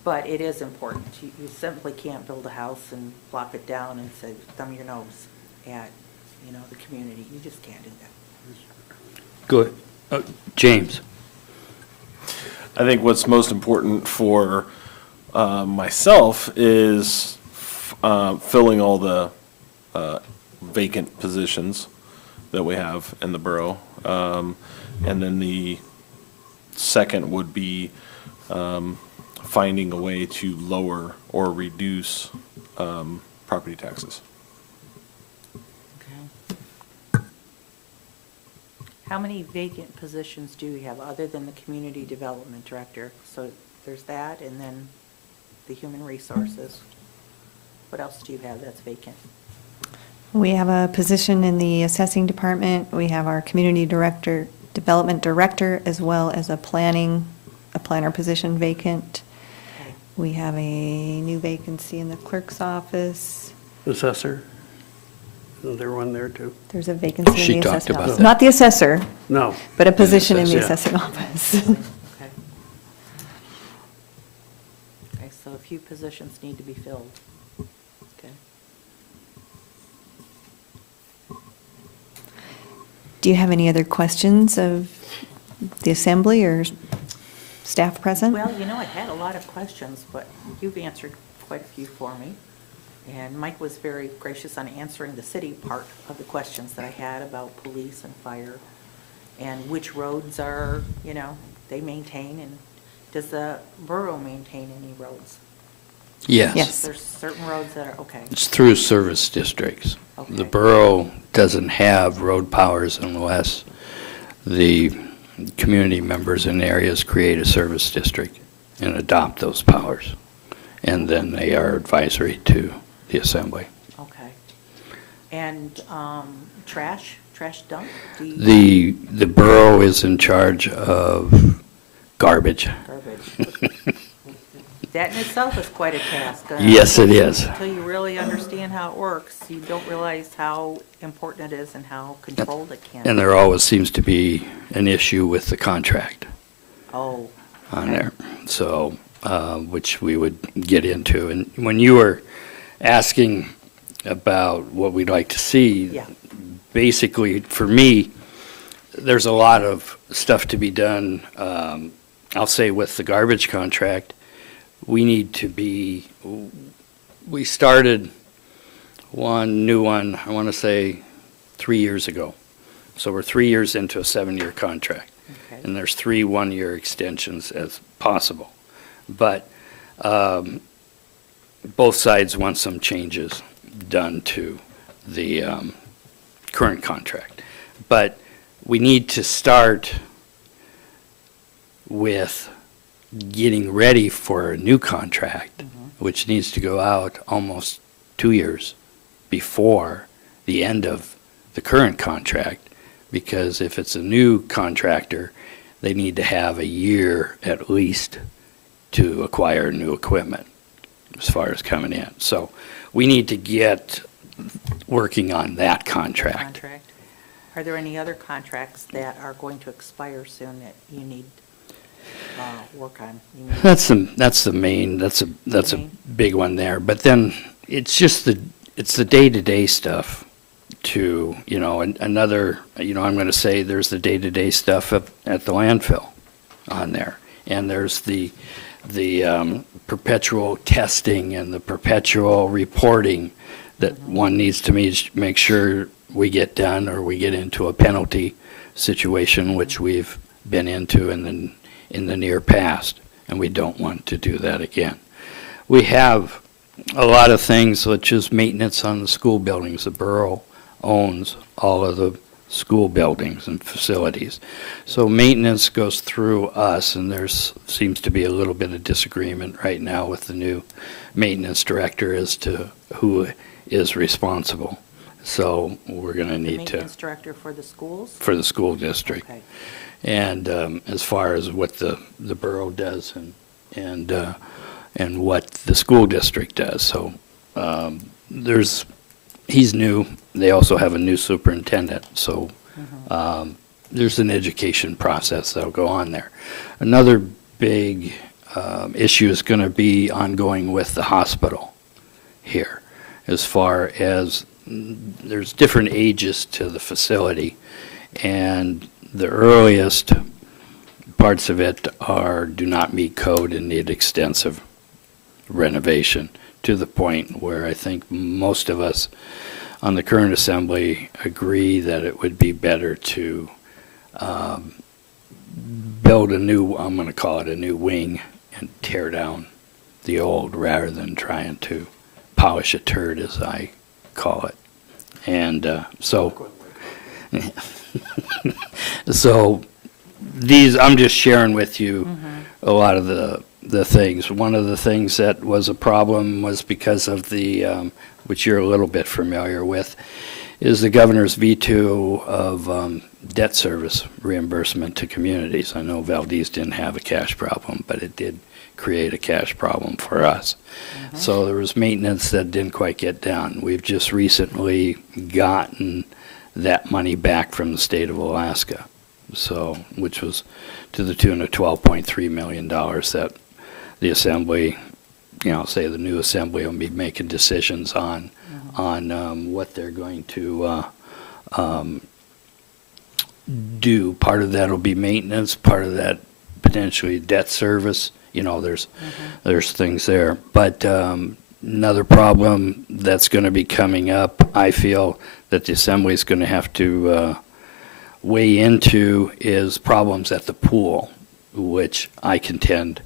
But it is important. You simply can't build a house and plop it down and say, thumb your nose at, you know, the community. You just can't do that. Good. James? I think what's most important for myself is filling all the vacant positions that we have in the borough. And then the second would be finding a way to lower or reduce property taxes. Okay. How many vacant positions do you have other than the community development director? So there's that, and then the human resources. What else do you have that's vacant? We have a position in the assessing department. We have our community director, development director, as well as a planner position vacant. Okay. We have a new vacancy in the clerk's office. Assessor? Isn't there one there too? There's a vacancy She in the talked assessing about office. that. Not the assessor, No. but a position in the Yeah. assessing office. Okay. Okay, so a few positions need to be filled. Okay. Do you have any other questions of the assembly or staff present? Well, you know, I had a lot of questions, but you've answered quite a few for me. And Mike was very gracious on answering the city part of the questions that I had about police and fire and which roads are, you know, they maintain, and does the borough maintain any roads? Yes. Yes. There's certain roads that are, okay. It's through service districts. The Okay. borough doesn't have road powers unless the community members in areas create a service district and adopt those powers. And then they are advisory to the assembly. Okay. And trash dump? Do you- The borough is in charge of garbage. Garbage. That in itself is quite a task. Yes, it is. Until you really understand how it works, you don't realize how important it is and how controlled it can be. And there always seems to be an issue with the contract Oh. on okay. there, so, which we would get into. And when you were asking about what we'd like to see, Yeah. basically, for me, there's a lot of stuff to be done, I'll say with the garbage contract. We need to be, we started one new one, I want to say, 3 years ago. So we're 3 years into a 7-year contract. Okay. And there's 3 one-year extensions as possible. But both sides want some changes done to the current contract. But we need to start with getting ready for a new contract, which needs to go out almost 2 years before the end of the current contract, because if it's a new contractor, they need to have a year at least to acquire new equipment as far as coming in. So we need to get working on that contract. Are there any other contracts that are going to expire soon that you need work on? You need- That's the main, that's a Main. big one there. But then it's just it's the day-to-day stuff to, another, I'm going to say there's the day-to-day stuff at the landfill on there. And there's the perpetual testing and the perpetual reporting that one needs to make sure we get done, or we get into a penalty situation, which we've been into in the near past, and we don't want to do that again. We have a lot of things, such as maintenance on the school buildings. The borough owns all of the school buildings and facilities. So maintenance goes through us, and seems to be a little bit of disagreement right now with the new maintenance director as to who is responsible So we're going to The need to, maintenance director for the schools? for the school district. Okay. And as far as what the borough does and what the school district does. So he's new. They also have a new superintendent. So there's an education process that'll go on there. Another big issue is going to be ongoing with the hospital here, as far as there's different ages to the facility, and the earliest parts of it do not meet code and need extensive renovation, to the point where I think most of us on the current assembly agree that it would be better to build a new, I'm going to call it a new wing, and tear down the old rather than trying to polish a turd, as I call it. And so these, I'm just sharing with you a lot of the things. One of the things that was a problem was because of the, which you're a little bit familiar with, is the governor's veto of debt service reimbursement to communities. I know Valdez didn't have a cash problem, but it did create a cash problem for us. So there was maintenance that didn't quite get done. We've just recently gotten that money back from the state of Alaska, so, which was to the tune of $12.3 million that the assembly, say the new assembly will be making decisions on what they're going to do. Part of that will be maintenance, part of that potentially debt service. There's things there. But another problem that's going to be coming up, I feel that the assembly is going to have to weigh into, is problems at the pool, which I contend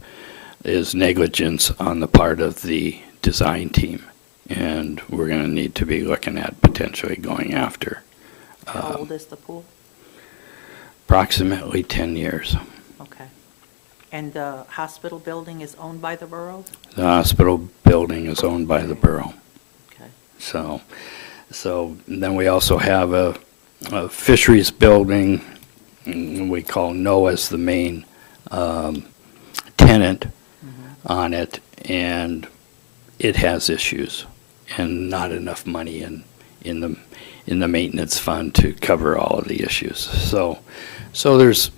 is negligence on the part of the design team. And we're going to need to be looking at potentially going after. How old is the pool? Approximately 10 years. Okay. And the hospital building is owned by the borough? The hospital building is owned by the borough. Okay. So then we also have a fisheries building, we call NOAA's the main tenant on it, and it has issues and not enough money in the maintenance fund to cover all of the issues. So there's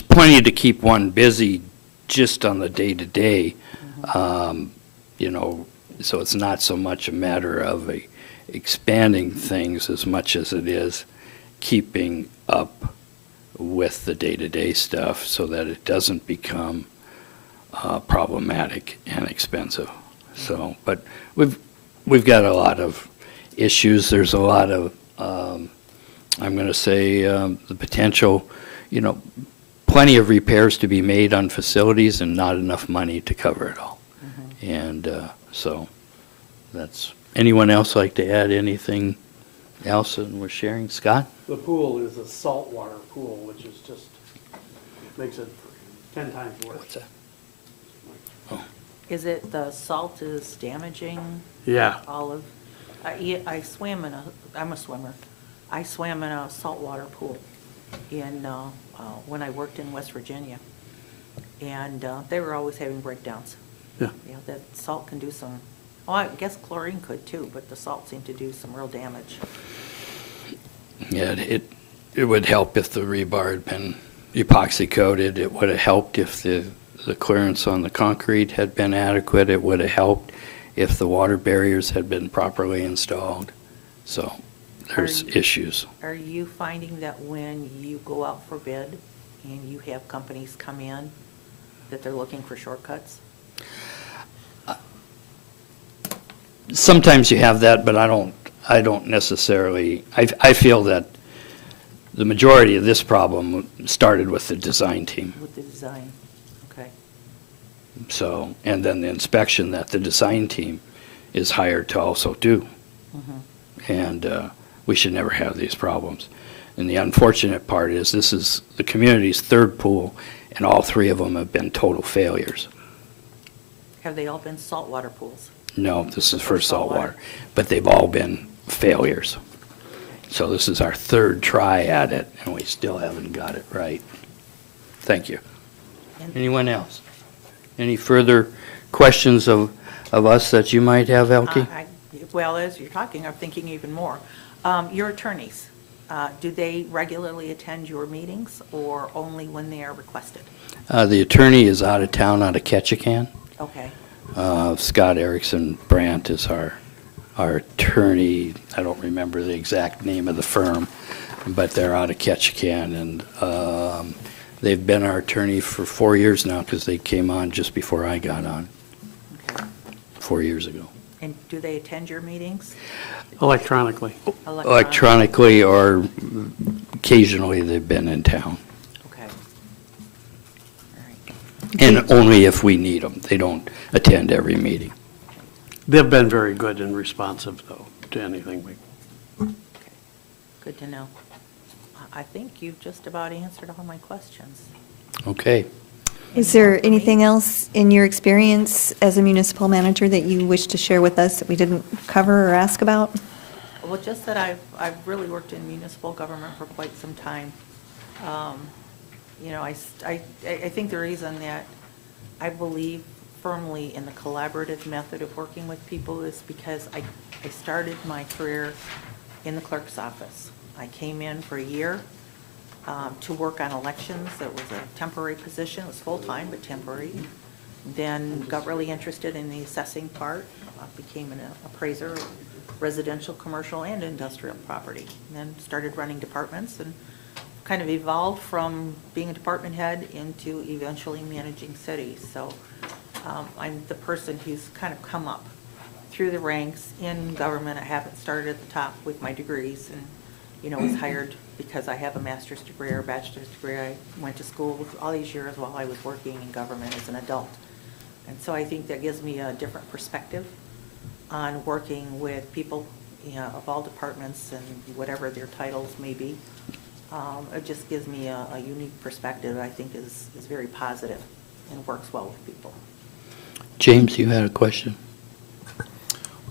plenty to keep one busy just on the day-to-day, so it's not so much a matter of expanding things as much as it is keeping up with the day-to-day stuff so that it doesn't become problematic and expensive. So, but we've got a lot of issues. There's a lot of, I'm going to say, the potential, plenty of repairs to be made on facilities and not enough money to cover it all. And so that's, anyone else like to add anything else that we're sharing? Scott? The pool is a saltwater pool, which is just, makes it 10 times worse. What's that? Is it the salt is damaging Yeah. all of, I swam I'm a swimmer. I swam in a saltwater pool when I worked in West Virginia. And they were always having breakdowns. Yeah. That salt can do some, well, I guess chlorine could too, but the salt seemed to do some real damage. Yeah, it would help if the rebar had been epoxy coated. It would have helped if the clearance on the concrete had been adequate. It would have helped if the water barriers had been properly installed. So there's issues. Are you finding that when you go out for bid and you have companies come in, that they're looking for shortcuts? Sometimes you have that, but I don't necessarily, I feel that the majority of this problem started with the design team. With the design, okay. So, and then the inspection that the design team is hired to also do. And we should never have these problems. And the unfortunate part is this is the community's third pool, and all three of them have been total failures. Have they all been saltwater pools? No, this is for For saltwater. saltwater, but they've all been failures. So this is our third try at it, and we still haven't got it right. Thank you. Anyone else? Any further questions of us that you might have, Elke? Well, as you're talking, I'm thinking even more. Your attorneys, do they regularly attend your meetings or only when they are requested? The attorney is out of town, out of Ketchikan. Okay. Scott Erickson Brandt is our attorney. I don't remember the exact name of the firm, but they're out of Ketchikan, and they've been our attorney for 4 years now because they came on just before I got on, Okay. 4 years ago. And do they attend your meetings? Electronically. Electronically, or occasionally they've been in town, Okay. All right. and only if we need them. They don't attend every meeting. They've been very good and responsive, though, to anything we. Okay. Good to know. I think you've just about answered all my questions. Okay. Is there anything else in your experience as a municipal manager that you wish to share with us that we didn't cover or ask about? Well, just that I've really worked in municipal government for quite some time. You know, I think the reason that I believe firmly in the collaborative method of working with people is because I started my career in the clerk's office. I came in for a year to work on elections. It was a temporary position. It was full-time, but temporary. Then got really interested in the assessing part, became an appraiser of residential, commercial, and industrial property. And then started running departments and kind of evolved from being a department head into eventually managing cities. So I'm the person who's kind of come up through the ranks in government. I haven't started at the top with my degrees and, you know, was hired because I have a master's degree or bachelor's degree. I went to school all these years while I was working in government as an adult. And so I think that gives me a different perspective on working with people, you know, of all departments and whatever their titles may be. It just gives me a unique perspective I think is very positive and works well with people. James, you had a question?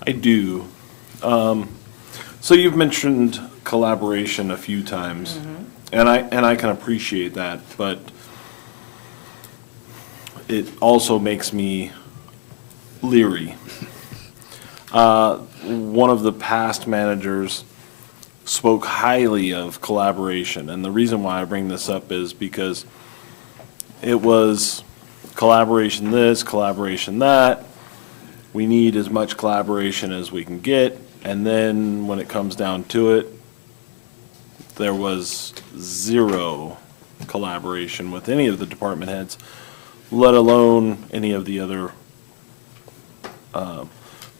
I do. So you've mentioned collaboration a few times, and I can appreciate that, but it also makes me leery. One of the past managers spoke highly of collaboration, and the reason why I bring this up is because it was collaboration this, collaboration that. We need as much collaboration as we can get, and then when it comes down to it, there was zero collaboration with any of the department heads, let alone any of the other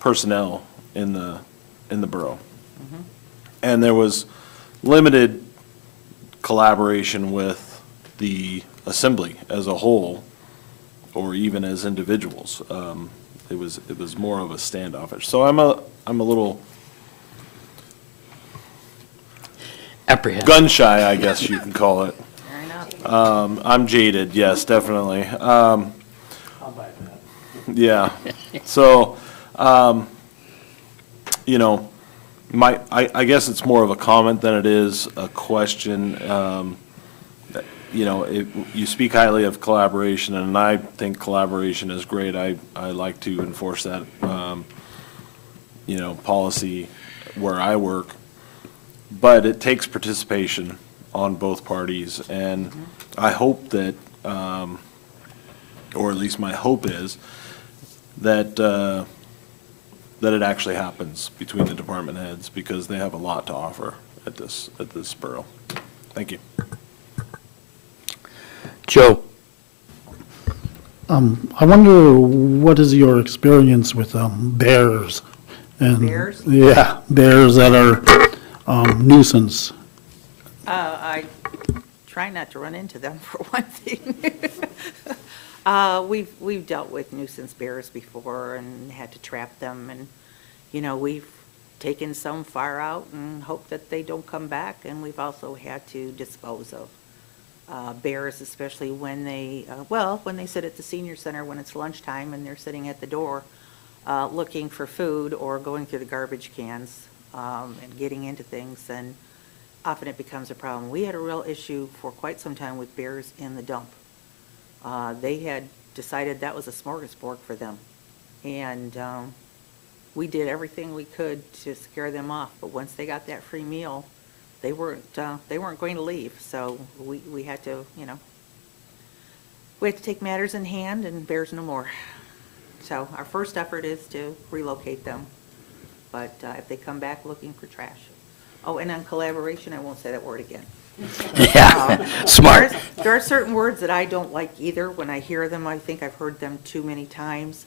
personnel in the borough. And there was limited collaboration with the assembly as a whole, or even as individuals. It was more of a standoffish. So I'm a little Apprehensive. gun shy, I guess you can call it. Fair enough. I'm jaded, yes, definitely. I'll buy that. Yeah. So, you know, I guess it's more of a comment than it is a question. You know, you speak highly of collaboration, and I think collaboration is great. I like to enforce that, you know, policy where I work. But it takes participation on both parties, and I hope that, or at least my hope is, that that it actually happens between the department heads, because they have a lot to offer at this borough. Thank you. Joe? I wonder, what is your experience with bears? And Bears? Yeah, bears that are nuisance. I try not to run into them, for one thing. We've dealt with nuisance bears before and had to trap them, and, you know, we've taken some far out and hope that they don't come back, and we've also had to dispose of bears, especially when they sit at the senior center when it's lunchtime and they're sitting at the door looking for food or going through the garbage cans. and getting into things, then often it becomes a problem. We had a real issue for quite some time with bears in the dump. They had decided that was a smorgasbord for them. And we did everything we could to scare them off, but once they got that free meal, they weren't going to leave. So we had to, we had to take matters in hand, and bears no more. So our first effort is to relocate them, but if they come back looking for trash. Oh, and on collaboration, I won't say that word again. Yeah, smart. There are certain words that I don't like either. When I hear them, I think I've heard them too many times.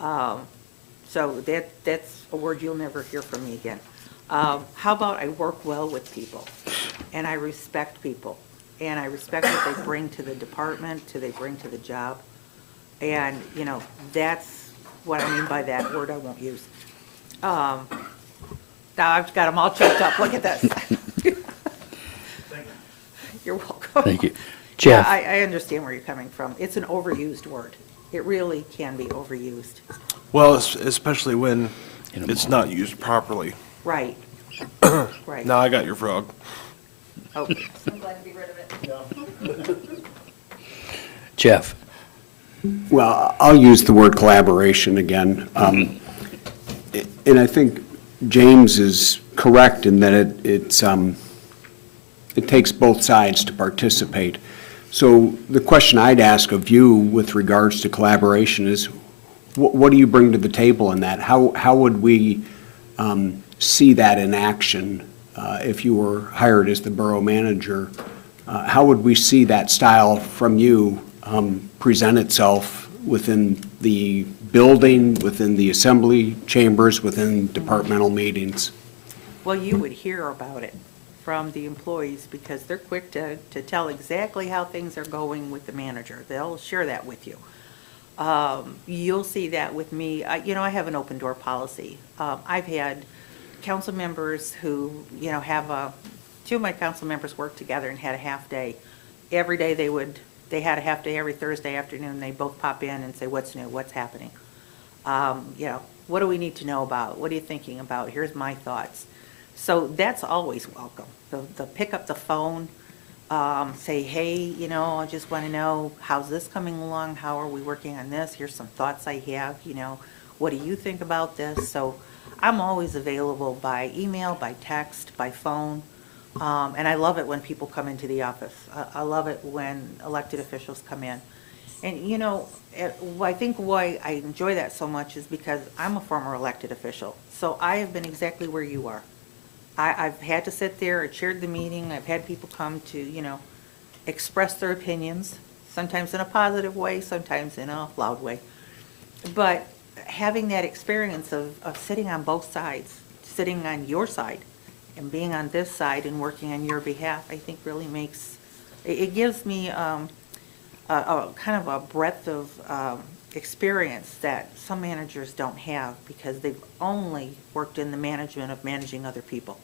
So that's a word you'll never hear from me again. How about I work well with people, and I respect people, and I respect what they bring to the department, they bring to the job. And, that's what I mean by that word I won't use. Now I've got them all choked up. Look at this. You're welcome. Thank you. Yeah, Jeff? I understand where you're coming from. It's an overused word. It really can be overused. Well, especially when it's not used properly. Right. Right. Now I got your frog. Oh, I'm glad to be rid of it. Jeff? Well, I'll use the word collaboration again. And I think James is correct in that it takes both sides to participate. So the question I'd ask of you with regards to collaboration is, what do you bring to the table in that? How would we see that in action if you were hired as the borough manager? How would we see that style from you present itself within the building, within the assembly chambers, within departmental meetings? well, you would hear about it from the employees because they're quick to tell exactly how things are going with the manager. They'll share that with you. You'll see that with me. I have an open door policy. I've had council members who, have two of my council members worked together and had a half day. Every day they had a half day every Thursday afternoon. They both pop in and say, what's new, what's happening? What do we need to know about? What are you thinking about? Here's my thoughts. So that's always welcome. They'll pick up the phone, say, hey, I just want to know, how's this coming along? How are we working on this? Here's some thoughts I have, what do you think about this? So I'm always available by email, by text, by phone. And I love it when people come into the office. I love it when elected officials come in. And, I think why I enjoy that so much is because I'm a former elected official. So I have been exactly where you are. I've had to sit there, I chaired the meeting, I've had people come to, express their opinions, sometimes in a positive way, sometimes in a loud way. But having that experience of sitting on both sides, sitting on your side and being on this side and working on your behalf, I think really it gives me a kind of a breadth of experience that some managers don't have because they've only worked in the management of managing other people.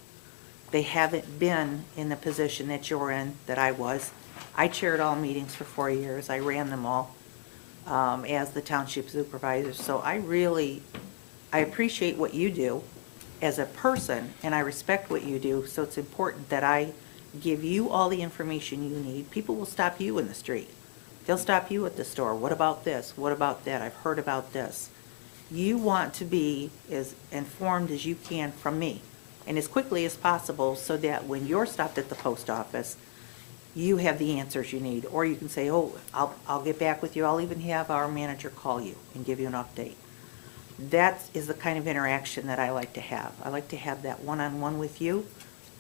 They haven't been in the position that you're in, that I was. I chaired all meetings for 4 years. I ran them all as the township supervisor. So I appreciate what you do as a person, and I respect what you do. So it's important that I give you all the information you need. People will stop you in the street. They'll stop you at the store. What about this? What about that? I've heard about this. You want to be as informed as you can from me and as quickly as possible so that when you're stopped at the post office, you have the answers you need. Or you can say, oh, I'll get back with you. I'll even have our manager call you and give you an update. That is the kind of interaction that I like to have. I like to have that one-on-one with you.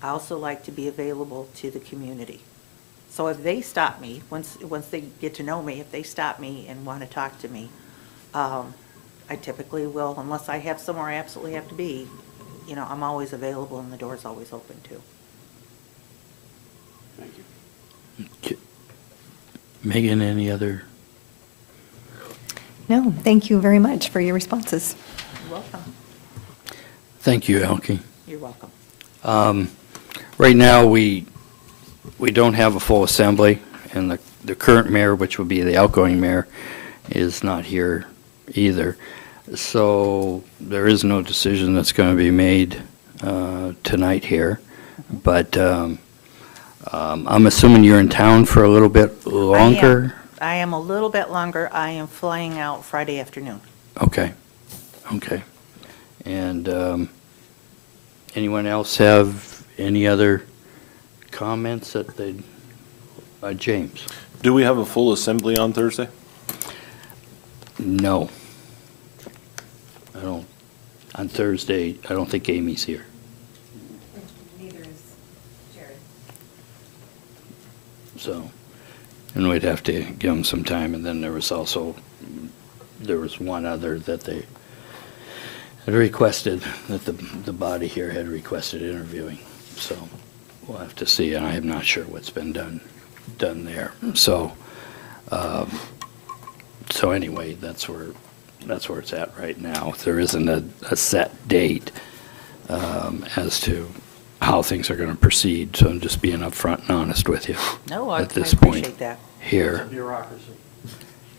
I also like to be available to the community. So if they stop me, once they get to know me, if they stop me and want to talk to me, I typically will, unless I have somewhere I absolutely have to be, I'm always available and the door's always open too. Thank you. Megan, any other? No, thank you very much for your responses. You're welcome. Thank you, Elke. You're welcome. Right now, we don't have a full assembly, and the current mayor, which would be the outgoing mayor, is not here either. So there is no decision that's going to be made tonight here, but I'm assuming you're in town for a little bit longer? I am a little bit longer. I am flying out Friday afternoon. Okay, okay. And anyone else have any other comments that they, James? Do we have a full assembly on Thursday? No. I don't, on Thursday, I don't think Amy's here. Neither is Jared. So, and we'd have to give them some time, and then there was one other that they had requested, that the body here had requested interviewing. So we'll have to see, and I am not sure what's been done there. So, so anyway, that's where it's at right now. There isn't a set date as to how things are going to proceed, so I'm just being upfront and honest with you. No, I At this point appreciate that. here. Bureaucracy.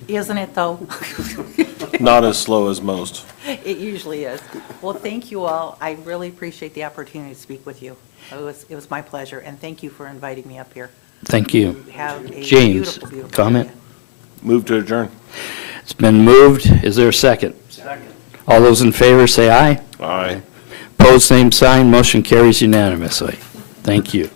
Isn't it, though? Not as slow as most. It usually is. Well, thank you all. I really appreciate the opportunity to speak with you. It was my pleasure, and thank you for inviting me up here. Thank you. Have a James, beautiful, beautiful comment? area. Move to adjourn. It's been moved. Is there a second? Second. All those in favor say aye. Aye. Opposed, same sign. Motion carries unanimously. Thank you.